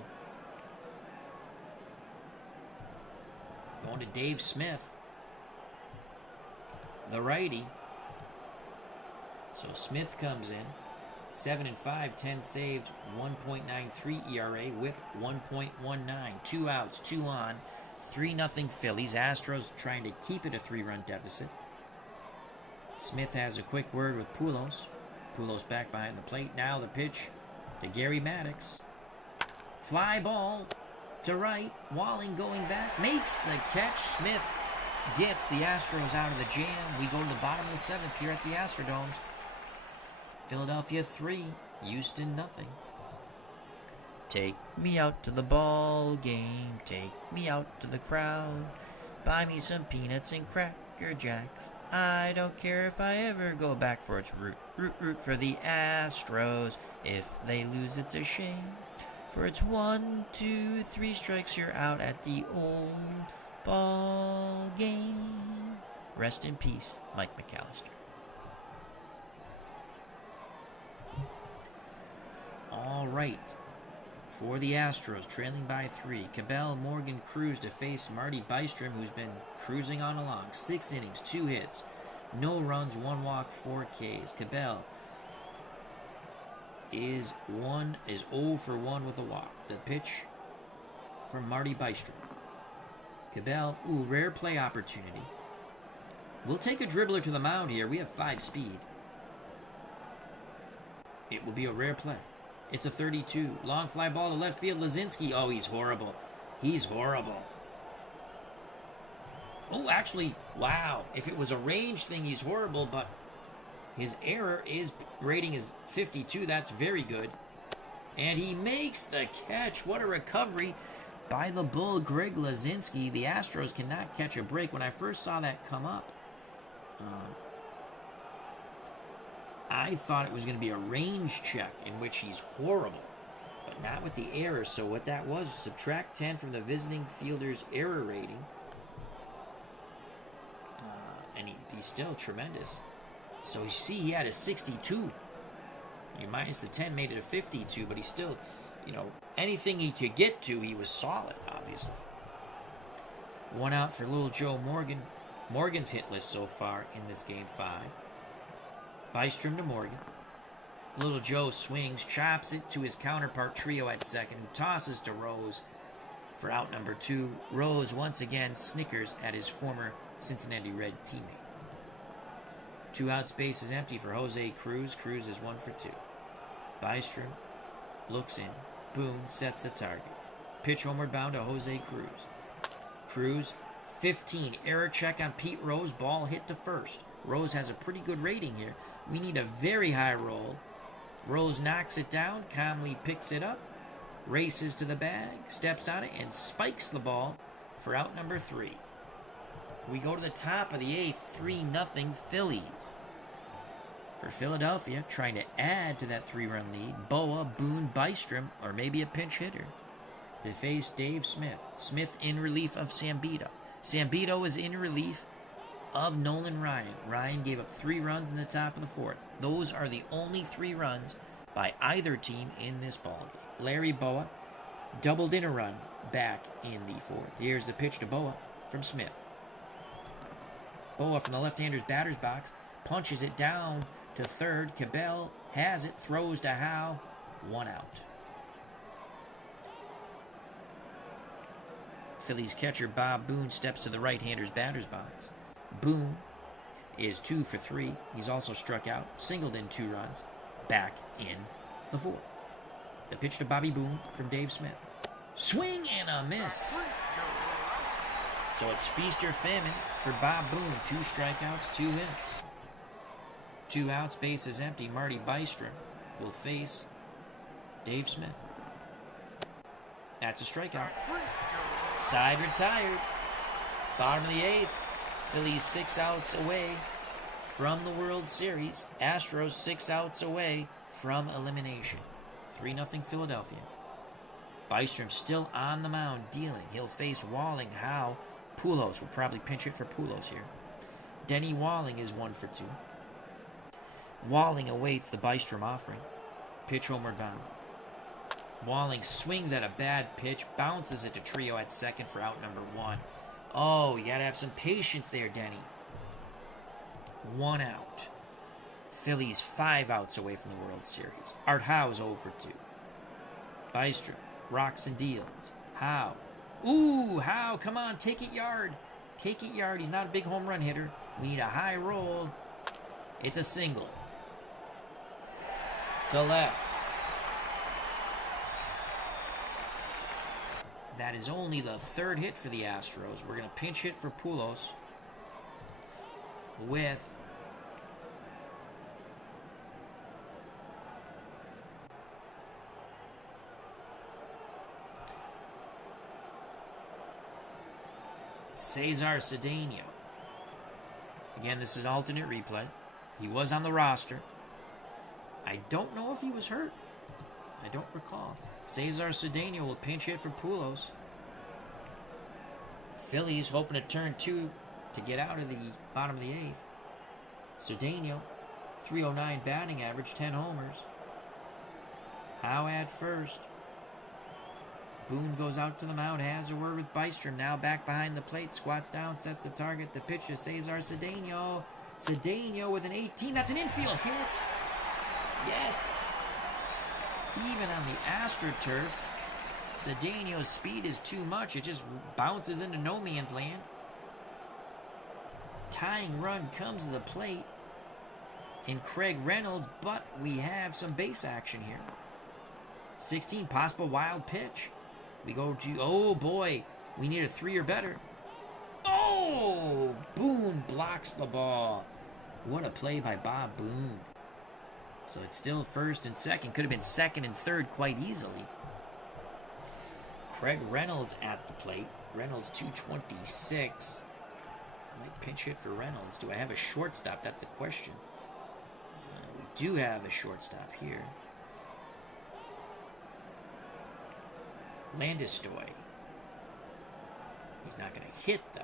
Going to Dave Smith, the righty. So Smith comes in. 7-5, 10 saved, 1.93 ERA, whip 1.19. 2 outs, 2 on, 3-0 Phillies. Astros trying to keep it a 3-run deficit. Smith has a quick word with Pujols. Pujols back behind the plate. Now the pitch to Gary Maddux. Fly ball to right. Walling going back. Makes the catch. Smith gets the Astros out of the jam. We go to the bottom of the 7th here at the Astrodomes. Philadelphia 3, Houston 0. Take me out to the ball game. Take me out to the crowd. Buy me some peanuts and Cracker Jacks. I don't care if I ever go back for its root for the Astros. If they lose, it's a shame. For it's 1, 2, 3 strikes, you're out at the old ball game. Rest in peace, Mike McAllister. All right. For the Astros, trailing by 3. Cabell, Morgan, Cruz to face Marty Bystrom, who's been cruising on along. 6 innings, 2 hits, no runs, 1 walk, 4 Ks. Cabell is 0 for 1 with a walk. The pitch from Marty Bystrom. Cabell, rare play opportunity. We'll take a dribbler to the mound here. We have 5 speed. It will be a rare play. It's a 32. Long fly ball to left field. Lazinski. Oh, he's horrible. He's horrible. Oh, actually, wow. If it was a range thing, he's horrible, but his rating is 52. That's very good. And he makes the catch. What a recovery by the Bull, Greg Lazinski. The Astros cannot catch a break. When I first saw that come up, I thought it was going to be a range check in which he's horrible, but not with the error. So what that was, subtract 10 from the visiting fielder's error rating, and he's still tremendous. So you see, he had a 62. You minus the 10 made it a 52, but he still, anything he could get to, he was solid, obviously. 1 out for little Joe Morgan. Morgan's hit list so far in this game 5. Bystrom to Morgan. Little Joe swings, chops it to his counterpart Trio at second, who tosses to Rose for out number 2. Rose once again snickers at his former Cincinnati Red teammate. 2 outs, base is empty for Jose Cruz. Cruz is 1 for 2. Bystrom looks in. Boone sets the target. Pitch homeward bound to Jose Cruz. Cruz, 15. Error check on Pete Rose. Ball hit to first. Rose has a pretty good rating here. We need a very high roll. Rose knocks it down, calmly picks it up, races to the bag, steps on it, and spikes the ball for out number 3. We go to the top of the 8th, 3-0 Phillies. For Philadelphia, trying to add to that 3-run lead, Boa, Boone, Bystrom, or maybe a pinch hitter, to face Dave Smith. Smith in relief of Zambito. Zambito is in relief of Nolan Ryan. Ryan gave up 3 runs in the top of the 4th. Those are the only 3 runs by either team in this ballgame. Larry Boa doubled in a run back in the 4th. Here's the pitch to Boa from Smith. Boa from the left-hander's batter's box punches it down to third. Cabell has it, throws to Howe. 1 out. Phillies catcher Bob Boone steps to the right-hander's batter's box. Boone is 2 for 3. He's also struck out, singled in 2 runs, back in the 4th. The pitch to Bobby Boone from Dave Smith. Swing and a miss. So it's feast or famine for Bob Boone. 2 strikeouts, 2 hits. 2 outs, base is empty. Marty Bystrom will face Dave Smith. That's a strikeout. Side retired. Bottom of the 8th. Phillies 6 outs away from the World Series. Astros 6 outs away from elimination. 3-0 Philadelphia. Bystrom still on the mound, dealing. He'll face Walling. How? Pujols will probably pinch hit for Pujols here. Denny Walling is 1 for 2. Walling awaits the Bystrom offering. Pitch homer down. Walling swings at a bad pitch, bounces it to Trio at second for out number 1. Oh, you gotta have some patience there, Denny. 1 out. Phillies 5 outs away from the World Series. Art Howe's 0 for 2. Bystrom rocks and deals. Howe. Ooh, Howe, come on, take it yard. Take it yard. He's not a big home run hitter. We need a high roll. It's a single. To left. That is only the 3rd hit for the Astros. We're going to pinch hit for Pujols with Cesar Cedeno. Again, this is an alternate replay. He was on the roster. I don't know if he was hurt. I don't recall. Cesar Cedeno will pinch hit for Pujols. Phillies hoping to turn 2 to get out of the bottom of the 8th. Cedeno, 309 batting average, 10 homers. Howe at first. Boone goes out to the mound, has a word with Bystrom. Now back behind the plate, squats down, sets the target. The pitch is Cesar Cedeno. Cedeno with an 18. That's an infield hit. Yes. Even on the AstroTurf, Cedeno's speed is too much. It just bounces into no man's land. Tying run comes to the plate in Craig Reynolds, but we have some base action here. 16, possible wild pitch. We go to, oh boy, we need a 3 or better. Oh, Boone blocks the ball. What a play by Bob Boone. So it's still 1st and 2nd. Could have been 2nd and 3rd quite easily. Craig Reynolds at the plate. Reynolds 226. I might pinch hit for Reynolds. Do I have a shortstop? That's the question. We do have a shortstop here. Landestoy. He's not going to hit, though.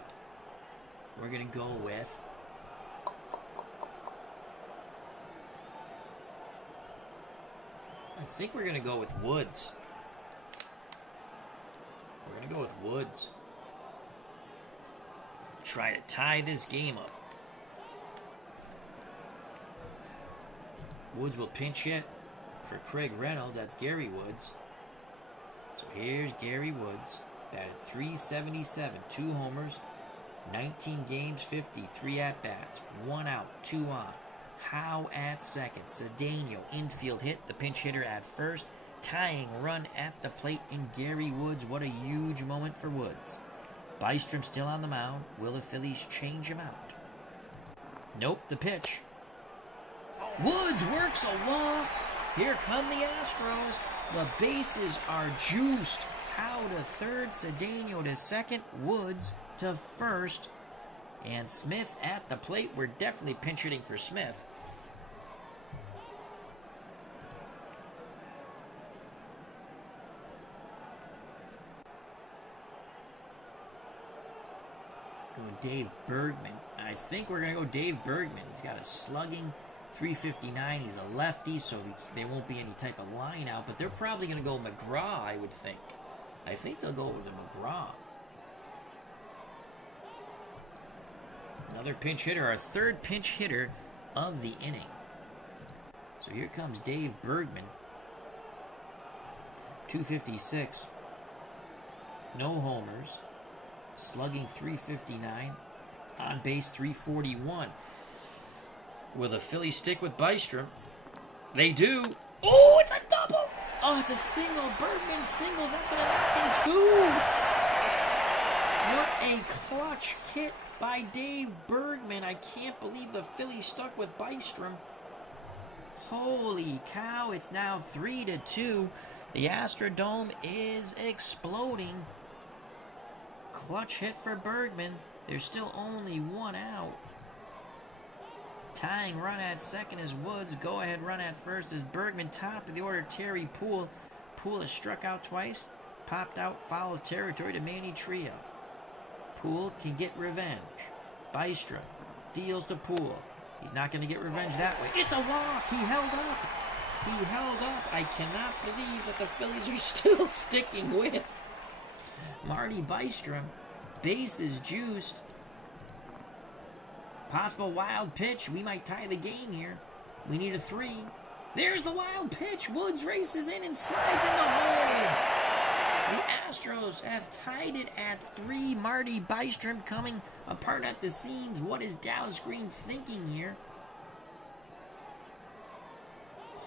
We're going to go with I think we're going to go with Woods. We're going to go with Woods. Try to tie this game up. Woods will pinch hit for Craig Reynolds. That's Gary Woods. So here's Gary Woods. Batted .377, 2 homers, 19 games, 53 at-bats, 1 out, 2 on. Howe at second. Cedeno, infield hit. The pinch hitter at first. Tying run at the plate in Gary Woods. What a huge moment for Woods. Bystrom still on the mound. Will the Phillies change him out? Nope, the pitch. Woods works a walk. Here come the Astros. The bases are juiced. Howe to third, Cedeno to second, Woods to first. And Smith at the plate. We're definitely pinch hitting for Smith. Going Dave Bergman. I think we're going to go Dave Bergman. He's got a slugging .359. He's a lefty, so there won't be any type of line out. But they're probably going to go McGraw, I would think. I think they'll go with the McGraw. Another pinch hitter, our third pinch hitter of the inning. So here comes Dave Bergman. .256. No homers. Slugging .359. On base .341. Will the Phillies stick with Bystrom? They do. Oh, it's a double. Oh, it's a single. Bergman singles. That's going to knock in 2. What a clutch hit by Dave Bergman. I can't believe the Phillies stuck with Bystrom. Holy cow. It's now 3-2. The Astrodome is exploding. Clutch hit for Bergman. There's still only 1 out. Tying run at second is Woods. Go-ahead run at first is Bergman. Top of the order, Terry Poole. Poole has struck out twice. popped out foul territory to Manny Trio. Poole can get revenge. Bystrom deals to Poole. He's not going to get revenge that way. It's a walk. He held up. He held up. I cannot believe that the Phillies are still sticking with Marty Bystrom. Base is juiced. Possible wild pitch. We might tie the game here. We need a 3. There's the wild pitch. Woods races in and slides in the hole. The Astros have tied it at 3. Marty Bystrom coming apart at the seams. What is Dallas Green thinking here?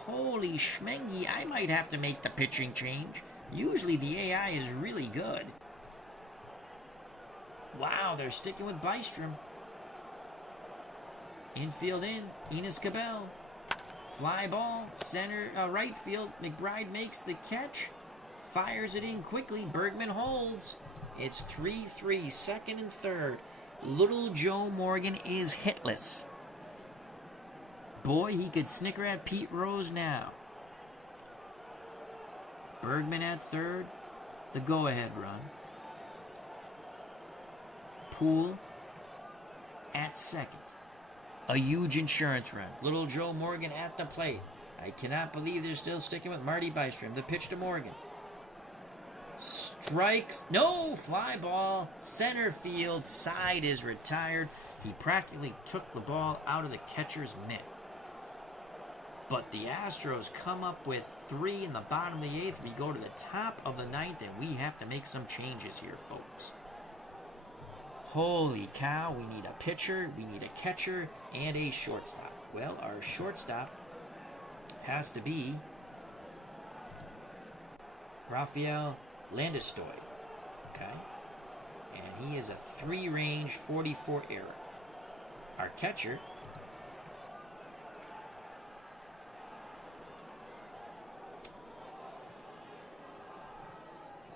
Holy schmengy, I might have to make the pitching change. Usually the AI is really good. Wow, they're sticking with Bystrom. Infield in, Enos Cabell. Fly ball, center, right field. McBride makes the catch. Fires it in quickly. Bergman holds. It's 3-3, second and third. Little Joe Morgan is hitless. Boy, he could snicker at Pete Rose now. Bergman at third. The go-ahead run. Poole at second. A huge insurance run. Little Joe Morgan at the plate. I cannot believe they're still sticking with Marty Bystrom. The pitch to Morgan. Strikes. No! Fly ball. Center field. Side is retired. He practically took the ball out of the catcher's mitt. But the Astros come up with 3 in the bottom of the 8th. We go to the top of the 9th, and we have to make some changes here, folks. Holy cow, we need a pitcher, we need a catcher, and a shortstop. Well, our shortstop has to be Rafael Landistoi, okay? And he is a 3-range, 44 error. Our catcher,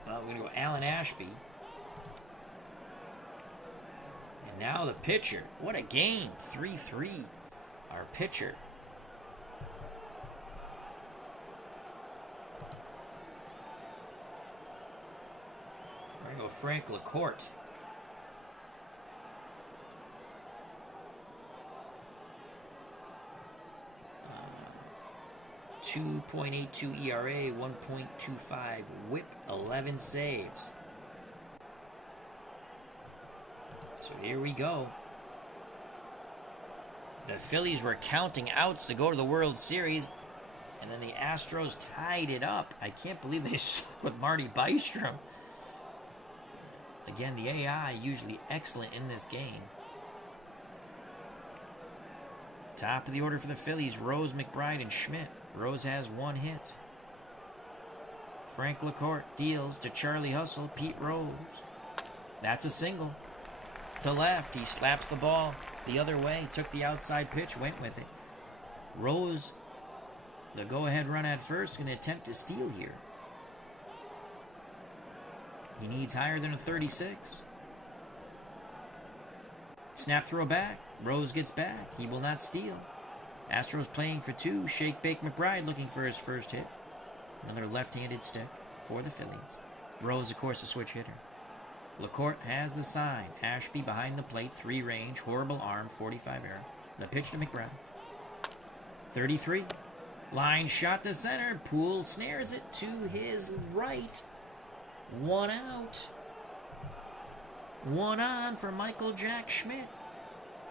well, we're going to go Alan Ashby. And now the pitcher. What a game. 3-3. Our pitcher. We're going to go Frank LaCourte. 2.82 ERA, 1.25 WHIP, 11 saves. So here we go. The Phillies were counting outs to go to the World Series, and then the Astros tied it up. I can't believe they stuck with Marty Bystrom. Again, the AI usually excellent in this game. Top of the order for the Phillies, Rose, McBride, and Schmidt. Rose has 1 hit. Frank LaCourte deals to Charlie Hustle, Pete Rose. That's a single. To left, he slaps the ball the other way, took the outside pitch, went with it. Rose, the go-ahead run at first, going to attempt to steal here. He needs higher than a 36. Snap throw back. Rose gets back. He will not steal. Astros playing for 2. Shake Bake McBride looking for his first hit. Another left-handed stick for the Phillies. Rose, of course, a switch hitter. LaCourte has the sign. Ashby behind the plate. 3-range. Horrible arm. 45 error. The pitch to McBride. 33. Line shot to center. Poole snares it to his right. 1 out. 1 on for Michael Jack Schmidt.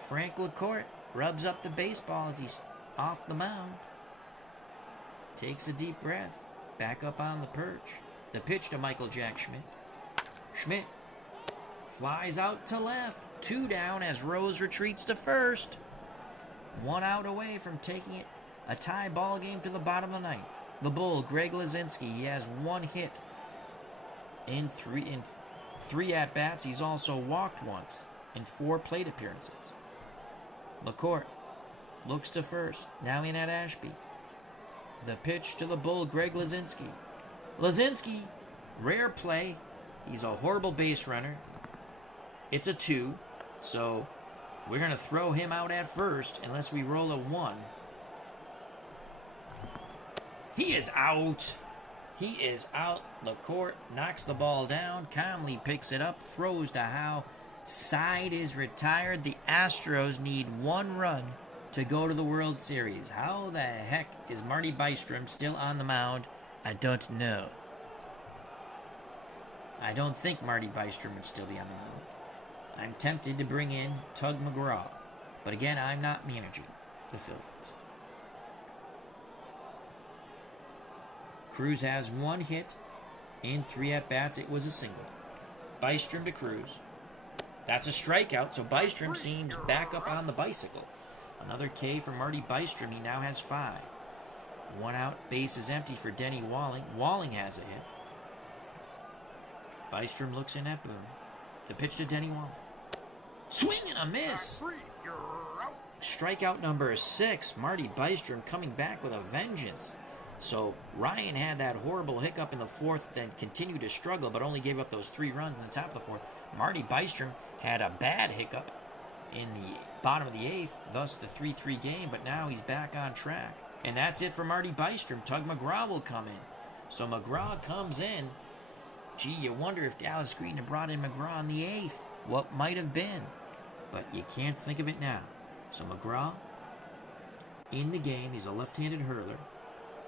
Frank LaCourte rubs up the baseball as he's off the mound. Takes a deep breath. Back up on the perch. The pitch to Michael Jack Schmidt. Schmidt flies out to left. 2 down as Rose retreats to first. 1 out away from taking it a tie ball game to the bottom of the 9th. The Bull, Greg Lazinski, he has 1 hit in 3 at-bats. He's also walked once in 4 plate appearances. LaCourte looks to first. Now in at Ashby. The pitch to the Bull, Greg Lazinski. Lazinski, rare play. He's a horrible base runner. It's a 2, so we're going to throw him out at first unless we roll a 1. He is out. He is out. LaCourt knocks the ball down, calmly picks it up, throws to Howe. Side is retired. The Astros need 1 run to go to the World Series. How the heck is Marty Bystrom still on the mound? I don't know. I don't think Marty Bystrom would still be on the mound. I'm tempted to bring in Tug McGraw. But again, I'm not managing the Phillies. Cruz has 1 hit in 3 at-bats. It was a single. Bystrom to Cruz. That's a strikeout, so Bystrom seems back up on the bicycle. Another K for Marty Bystrom. He now has 5. 1 out, base is empty for Denny Walling. Walling has a hit. Bystrom looks in at Boone. The pitch to Denny Walling. Swing and a miss! Strikeout number 6. Marty Bystrom coming back with a vengeance. So Ryan had that horrible hiccup in the 4th, then continued to struggle, but only gave up those 3 runs in the top of the 4th. Marty Bystrom had a bad hiccup in the bottom of the 8th, thus the 3-3 game, but now he's back on track. And that's it for Marty Bystrom. Tug McGraw will come in. So McGraw comes in. Gee, you wonder if Dallas Green had brought in McGraw in the 8th. What might have been? But you can't think of it now. So McGraw in the game. He's a left-handed hurler.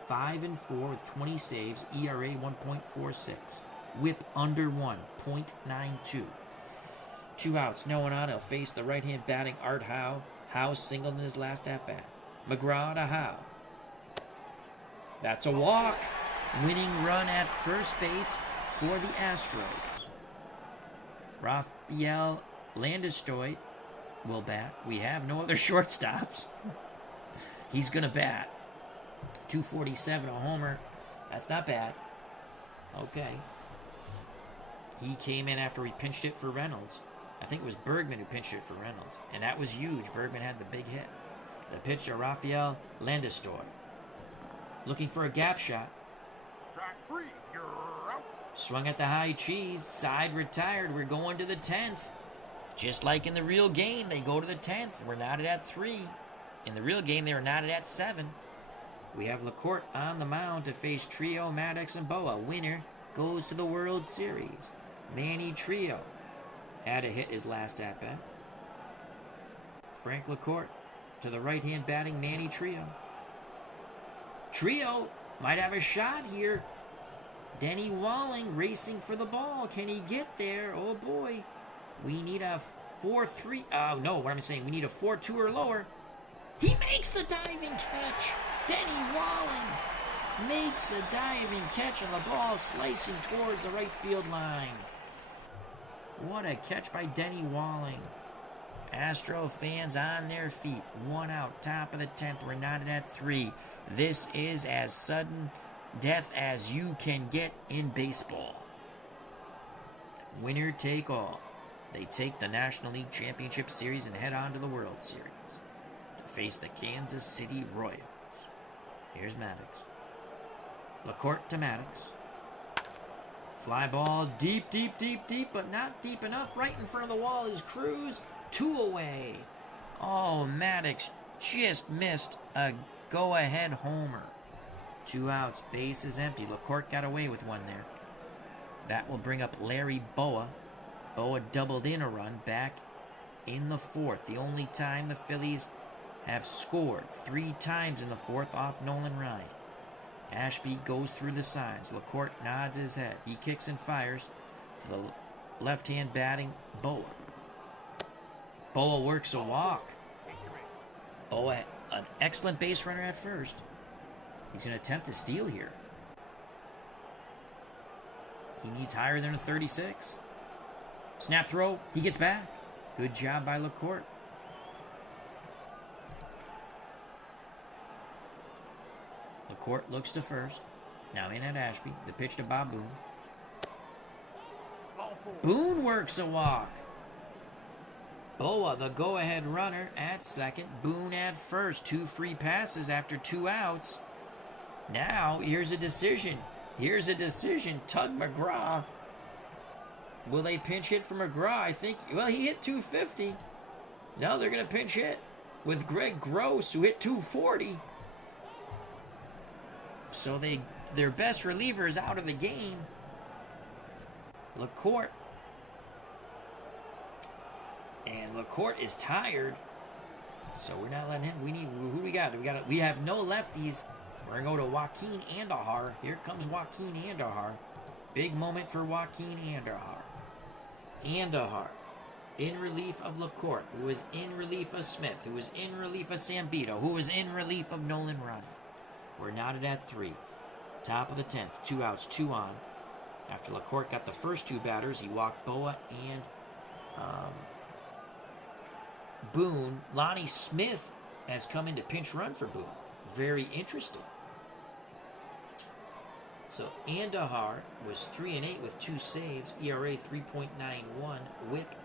5-4 with 20 saves. ERA 1.46. Whip under 1. 0.92. 2 outs. No one on. He'll face the right-hand batting Art Howe. Howe singled in his last at-bat. McGraw to Howe. That's a walk. Winning run at first base for the Astros. Rafael Landeskog will bat. We have no other shortstops. He's going to bat. 247, a homer. That's not bad. Okay. He came in after we pinched it for Reynolds. I think it was Bergman who pinched it for Reynolds. And that was huge. Bergman had the big hit. The pitch to Rafael Landeskog. Looking for a gap shot. Swung at the high cheese. Side retired. We're going to the 10th. Just like in the real game, they go to the 10th. We're knotted at 3. In the real game, they were knotted at 7. We have LaCourt on the mound to face Trio, Maddox, and Boa. Winner goes to the World Series. Manny Trio had a hit his last at-bat. Frank LaCourt to the right-hand batting Manny Trio. Trio might have a shot here. Denny Walling racing for the ball. Can he get there? Oh, boy. We need a 4-3. Oh, no, what am I saying? We need a 4-2 or lower. He makes the diving catch. Denny Walling makes the diving catch on the ball, slicing towards the right field line. What a catch by Denny Walling. Astro fans on their feet. 1 out, top of the 10th. We're knotted at 3. This is as sudden death as you can get in baseball. Winner take all. They take the National League Championship Series and head on to the World Series to face the Kansas City Royals. Here's Maddox. LaCourt to Maddox. Fly ball deep, deep, deep, deep, but not deep enough. Right in front of the wall is Cruz. 2 away. Oh, Maddox just missed a go-ahead homer. 2 outs. Base is empty. LaCourt got away with 1 there. That will bring up Larry Boa. Boa doubled in a run back in the 4th. The only time the Phillies have scored 3 times in the 4th off Nolan Ryan. Ashby goes through the signs. LaCourt nods his head. He kicks and fires to the left-hand batting Boa. Boa works a walk. Boa, an excellent base runner at first. He's going to attempt to steal here. He needs higher than a 36. Snap throw. He gets back. Good job by LaCourt. LaCourt looks to first. Now in at Ashby. The pitch to Bob Boone. Boone works a walk. Boa, the go-ahead runner, at second. Boone at first. 2 free passes after 2 outs. Now, here's a decision. Tug McGraw. Will they pinch hit for McGraw? I think, well, he hit 250. Now they're going to pinch hit with Greg Gross, who hit 240. So their best reliever is out of the game. LaCourt. And LaCourt is tired. So we're not letting him. Who we got? We have no lefties. We're going to go to Joaquin Andahar. Here comes Joaquin Andahar. Big moment for Joaquin Andahar. Andahar, in relief of LaCourt, who was in relief of Smith, who was in relief of Sambito, who was in relief of Nolan Ryan. We're knotted at 3. Top of the 10th. 2 outs, 2 on. After LaCourt got the first 2 batters, he walked Boa and Boone. Lonnie Smith has come in to pinch run for Boone. Very interesting. So Andahar was 3-8 with 2 saves, ERA 3.91, WHIP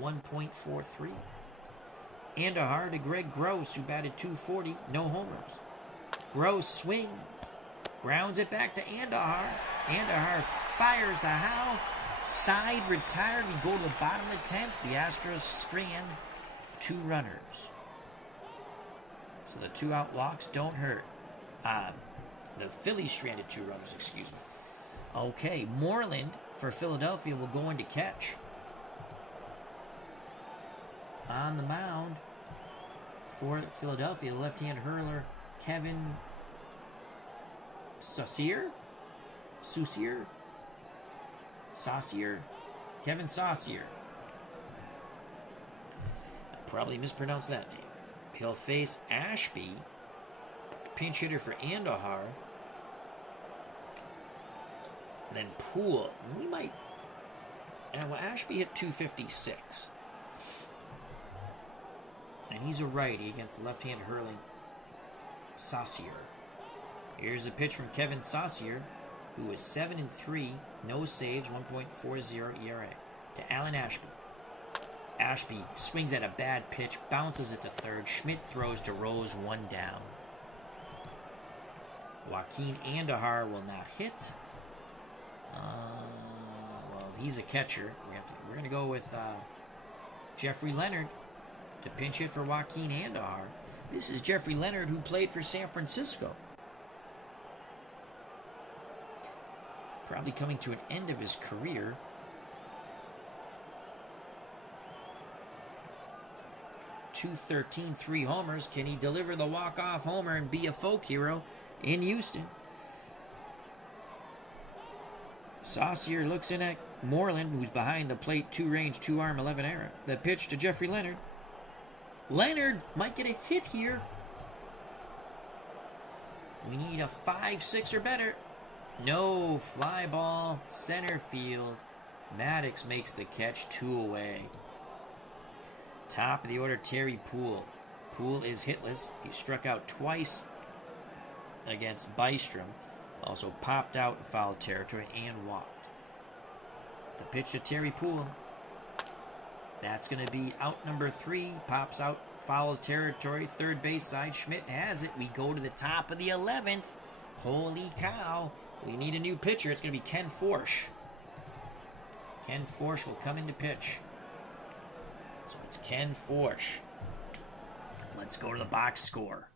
1.43. Andahar to Greg Gross, who batted .240, no homers. Gross swings, grounds it back to Andahar. Andahar fires the Howe. Side retired. We go to the bottom of the 10th. The Astros strand 2 runners. So the 2-out walks don't hurt. The Phillies stranded 2 runners, excuse me. Okay, Moreland for Philadelphia will go in to catch. On the mound for Philadelphia, the left-hand hurler, Kevin Saucier? Kevin Saucier. I probably mispronounced that name. He'll face Ashby, pinch hitter for Andahar. Then Poole. We might. And well, Ashby hit .256. And he's a righty against the left-hand hurling Saucier. Here's a pitch from Kevin Saucier, who is 7-3, no saves, 1.40 ERA, to Alan Ashby. Ashby swings at a bad pitch, bounces at the third. Schmidt throws to Rose, 1 down. Joaquin Andahar will not hit. Well, he's a catcher. We're going to go with Jeffrey Leonard to pinch hit for Joaquin Andahar. This is Jeffrey Leonard, who played for San Francisco. Probably coming to an end of his career. .213, 3 homers. Can he deliver the walk-off homer and be a folk hero in Houston? Saucier looks in at Moreland, who's behind the plate, 2-range, 2-arm, 11 error. The pitch to Jeffrey Leonard. Leonard might get a hit here. We need a 5-6 or better. No, fly ball, center field. Maddox makes the catch, 2 away. Top of the order, Terry Poole. Poole is hitless. He struck out twice against Bystrom. Also popped out in foul territory and walked. The pitch to Terry Poole. That's going to be out number 3. Pops out foul territory, third base side. Schmidt has it. We go to the top of the 11th. Holy cow. We need a new pitcher. It's going to be Ken Forsch. Ken Forsch will come in to pitch. So it's Ken Forsch. Let's go to the box score.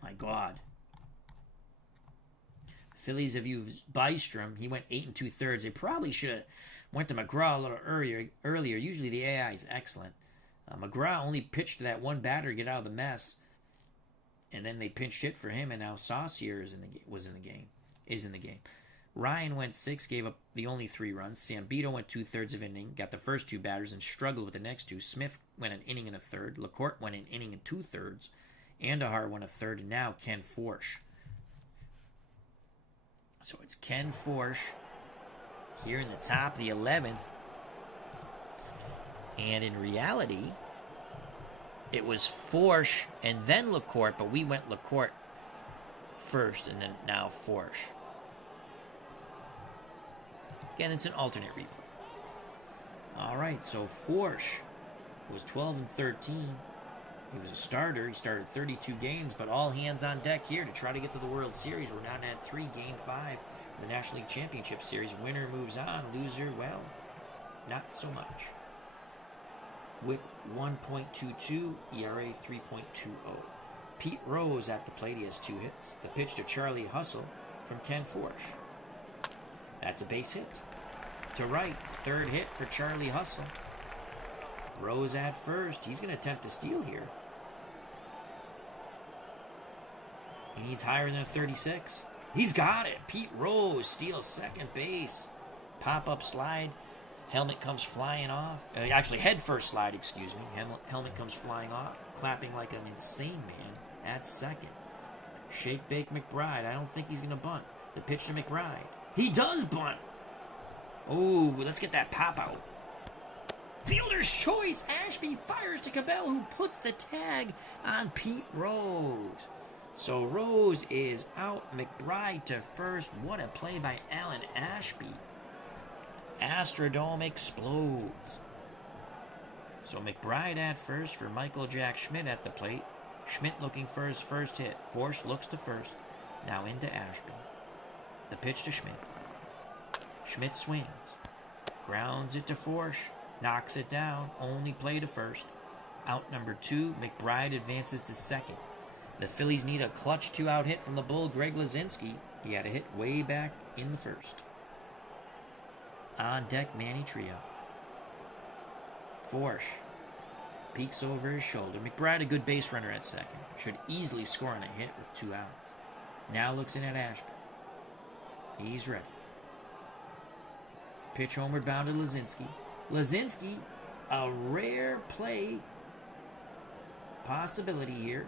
My God. Phillies have used Bystrom. He went 8 2/3. They probably should have went to McGraw a little earlier. Usually the AI is excellent. McGraw only pitched to that one batter to get out of the mess, and then they pinched hit for him, and now Saucier is in the game. Ryan went 6, gave up the only 3 runs. Sambito went 2/3 of inning, got the first 2 batters, and struggled with the next 2. Smith went an inning and a third. LaCourt went an inning and 2/3. Andahar went a third, and now Ken Forsch. So it's Ken Forsch here in the top of the 11th. And in reality, it was Forsch and then LaCourt, but we went LaCourt first and then now Forsch. Again, it's an alternate replay. All right, so Forsch was 12-13. He was a starter. He started 32 games, but all hands on deck here to try to get to the World Series. We're now at 3, Game 5, the National League Championship Series. Winner moves on. Loser, well, not so much. WHIP 1.22, ERA 3.20. Pete Rose at the plate. He has 2 hits. The pitch to Charlie Hustle from Ken Forsch. That's a base hit. To right, 3rd hit for Charlie Hustle. Rose at first. He's going to attempt to steal here. He needs higher than a 36. He's got it. Pete Rose steals second base. Pop-up slide. Helmet comes flying off. Actually, head first slide, excuse me. Helmet comes flying off. Clapping like an insane man at second. Shake, bake, McBride. I don't think he's going to bunt. The pitch to McBride. He does bunt. Oh, let's get that pop out. Fielder's choice. Ashby fires to Cabell, who puts the tag on Pete Rose. So Rose is out. McBride to first. What a play by Alan Ashby. Astrodome explodes. So McBride at first for Michael Jack Schmidt at the plate. Schmidt looking for his first hit. Forsch looks to first. Now into Ashby. The pitch to Schmidt. Schmidt swings. Grounds it to Forsch. Knocks it down. Only play to first. Out number 2. McBride advances to second. The Phillies need a clutch 2-out hit from the Bull, Greg Lazinski. He had a hit way back in the first. On deck, Manny Trio. Forsch peeks over his shoulder. McBride, a good base runner at second. Should easily score on a hit with 2 outs. Now looks in at Ashby. He's ready. Pitch homeward bound to Lazinski. Lazinski, a rare play possibility here.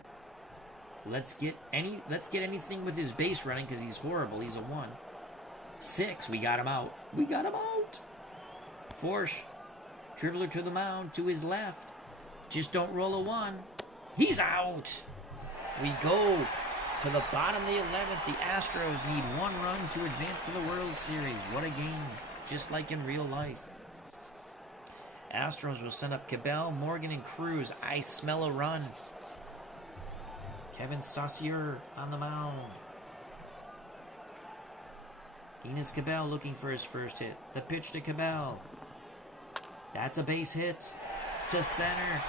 Let's get anything with his base running because he's horrible. He's a 1. 6. We got him out. Forsch, dribbler to the mound to his left. Just don't roll a 1. He's out. We go to the bottom of the 11th. The Astros need 1 run to advance to the World Series. What a game. Just like in real life. Astros will send up Cabell, Morgan, and Cruz. I smell a run. Kevin Saucier on the mound. Enos Cabell looking for his first hit. The pitch to Cabell. That's a base hit to center.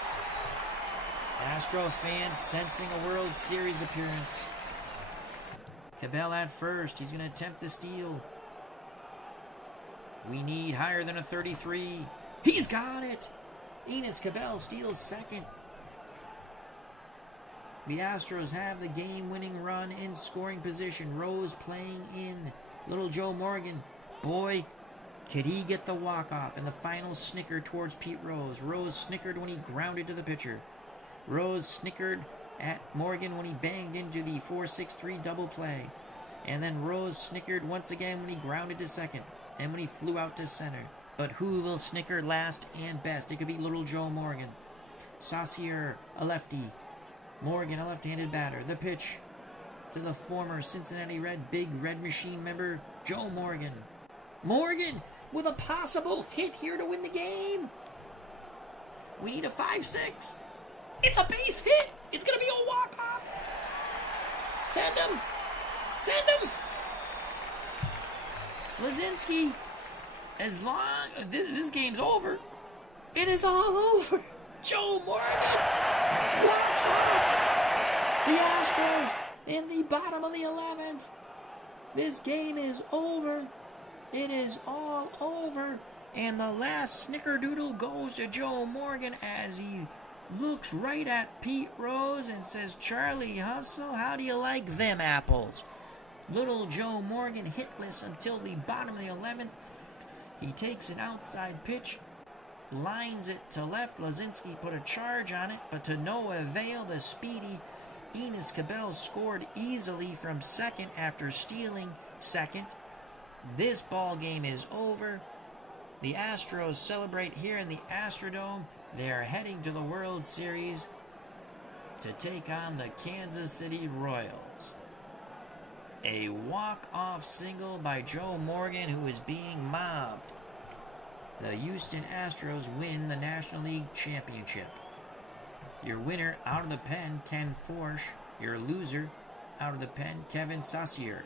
Astro fans sensing a World Series appearance. Cabell at first. He's going to attempt to steal. We need higher than a 33. He's got it. Enos Cabell steals second. The Astros have the game-winning run in scoring position. Rose playing in. Little Joe Morgan. Boy, could he get the walk-off and the final snicker towards Pete Rose. Rose snickered when he grounded to the pitcher. Rose snickered at Morgan when he banged into the 4-6-3 double play. And then Rose snickered once again when he grounded to second and when he flew out to center. But who will snicker last and best? It could be Little Joe Morgan. Saucier, a lefty. Morgan, a left-handed batter. The pitch to the former Cincinnati Red, Big Red Machine member, Joe Morgan. Morgan with a possible hit here to win the game. We need a 5-6. It's a base hit. It's going to be a walk-off. Send him. Lazinski, as long this game's over, it is all over. Joe Morgan walks off the Astros in the bottom of the 11th. This game is over. It is all over. And the last snickerdoodle goes to Joe Morgan as he looks right at Pete Rose and says, Charlie Hustle, how do you like them apples? Little Joe Morgan hitless until the bottom of the 11th. He takes an outside pitch, lines it to left. Lazinski put a charge on it, but to no avail. The speedy Enos Cabell scored easily from second after stealing second. This ball game is over. The Astros celebrate here in the Astrodome. They are heading to the World Series to take on the Kansas City Royals. A walk-off single by Joe Morgan, who is being mobbed. The Houston Astros win the National League Championship. Your winner out of the pen, Ken Forsch. Your loser out of the pen, Kevin Saucier.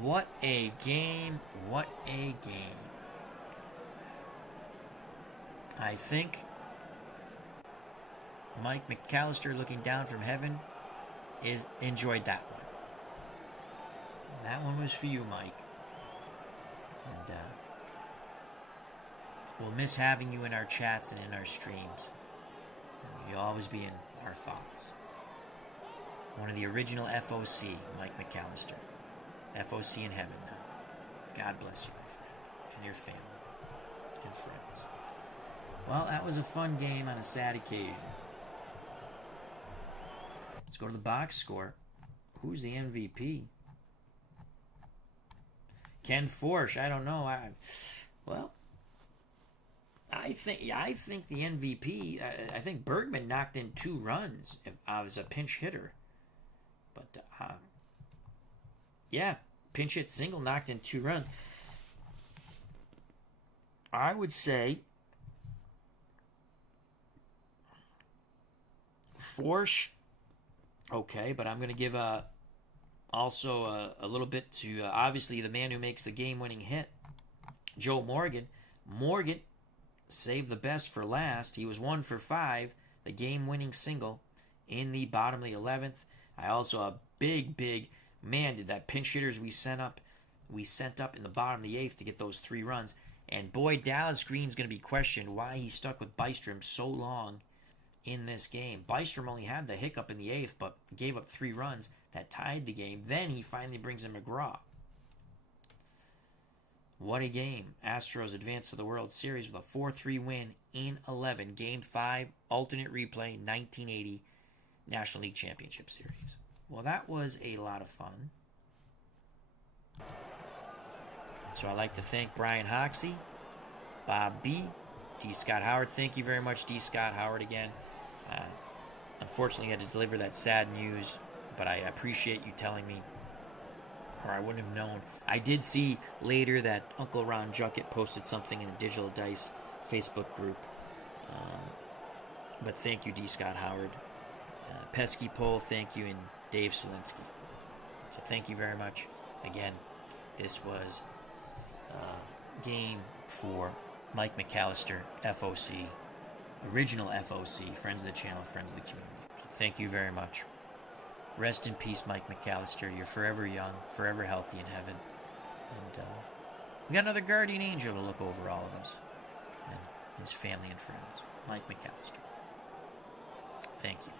What a game. What a game. I think Mike McAllister looking down from heaven enjoyed that one. That one was for you, Mike. And we'll miss having you in our chats and in our streams. You'll always be in our thoughts. One of the original FOC, Mike McAllister. FOC in heaven now. God bless you, my friend, and your family and friends. Well, that was a fun game on a sad occasion. Let's go to the box score. Who's the MVP? Ken Forsch. I don't know. I think the MVP. I think Bergman knocked in 2 runs as a pinch hitter. But yeah, pinch hit single, knocked in 2 runs. I would say Forsch. Okay, but I'm going to give also a little bit to obviously the man who makes the game-winning hit, Joe Morgan. Morgan saved the best for last. He was 1 for 5, the game-winning single in the bottom of the 11th. I also a big man did that pinch hitters we sent up in the bottom of the 8th to get those 3 runs. And boy, Dallas Green's going to be questioned why he stuck with Bystrom so long in this game. Bystrom only had the hiccup in the 8th, but gave up 3 runs that tied the game. Then he finally brings in McGraw. What a game. Astros advance to the World Series with a 4-3 win in 11. Game 5, alternate replay, 1980 National League Championship Series. Well, that was a lot of fun. So I'd like to thank Brian Hoxie, Bob B., D. Scott Howard. Thank you very much, D. Scott Howard, again. Unfortunately, I had to deliver that sad news, but I appreciate you telling me, or I wouldn't have known. I did see later that Uncle Ron Juckett posted something in the Digital Dice Facebook group. But thank you, D. Scott Howard. Pesky Pole, thank you, and Dave Solinsky. So thank you very much. Again, this was game for Mike McAllister, FOC, original FOC, friends of the channel, friends of the community. So thank you very much. Rest in peace, Mike McAllister. You're forever young, forever healthy in heaven. And we got another guardian angel to look over all of us and his family and friends, Mike McAllister. Thank you.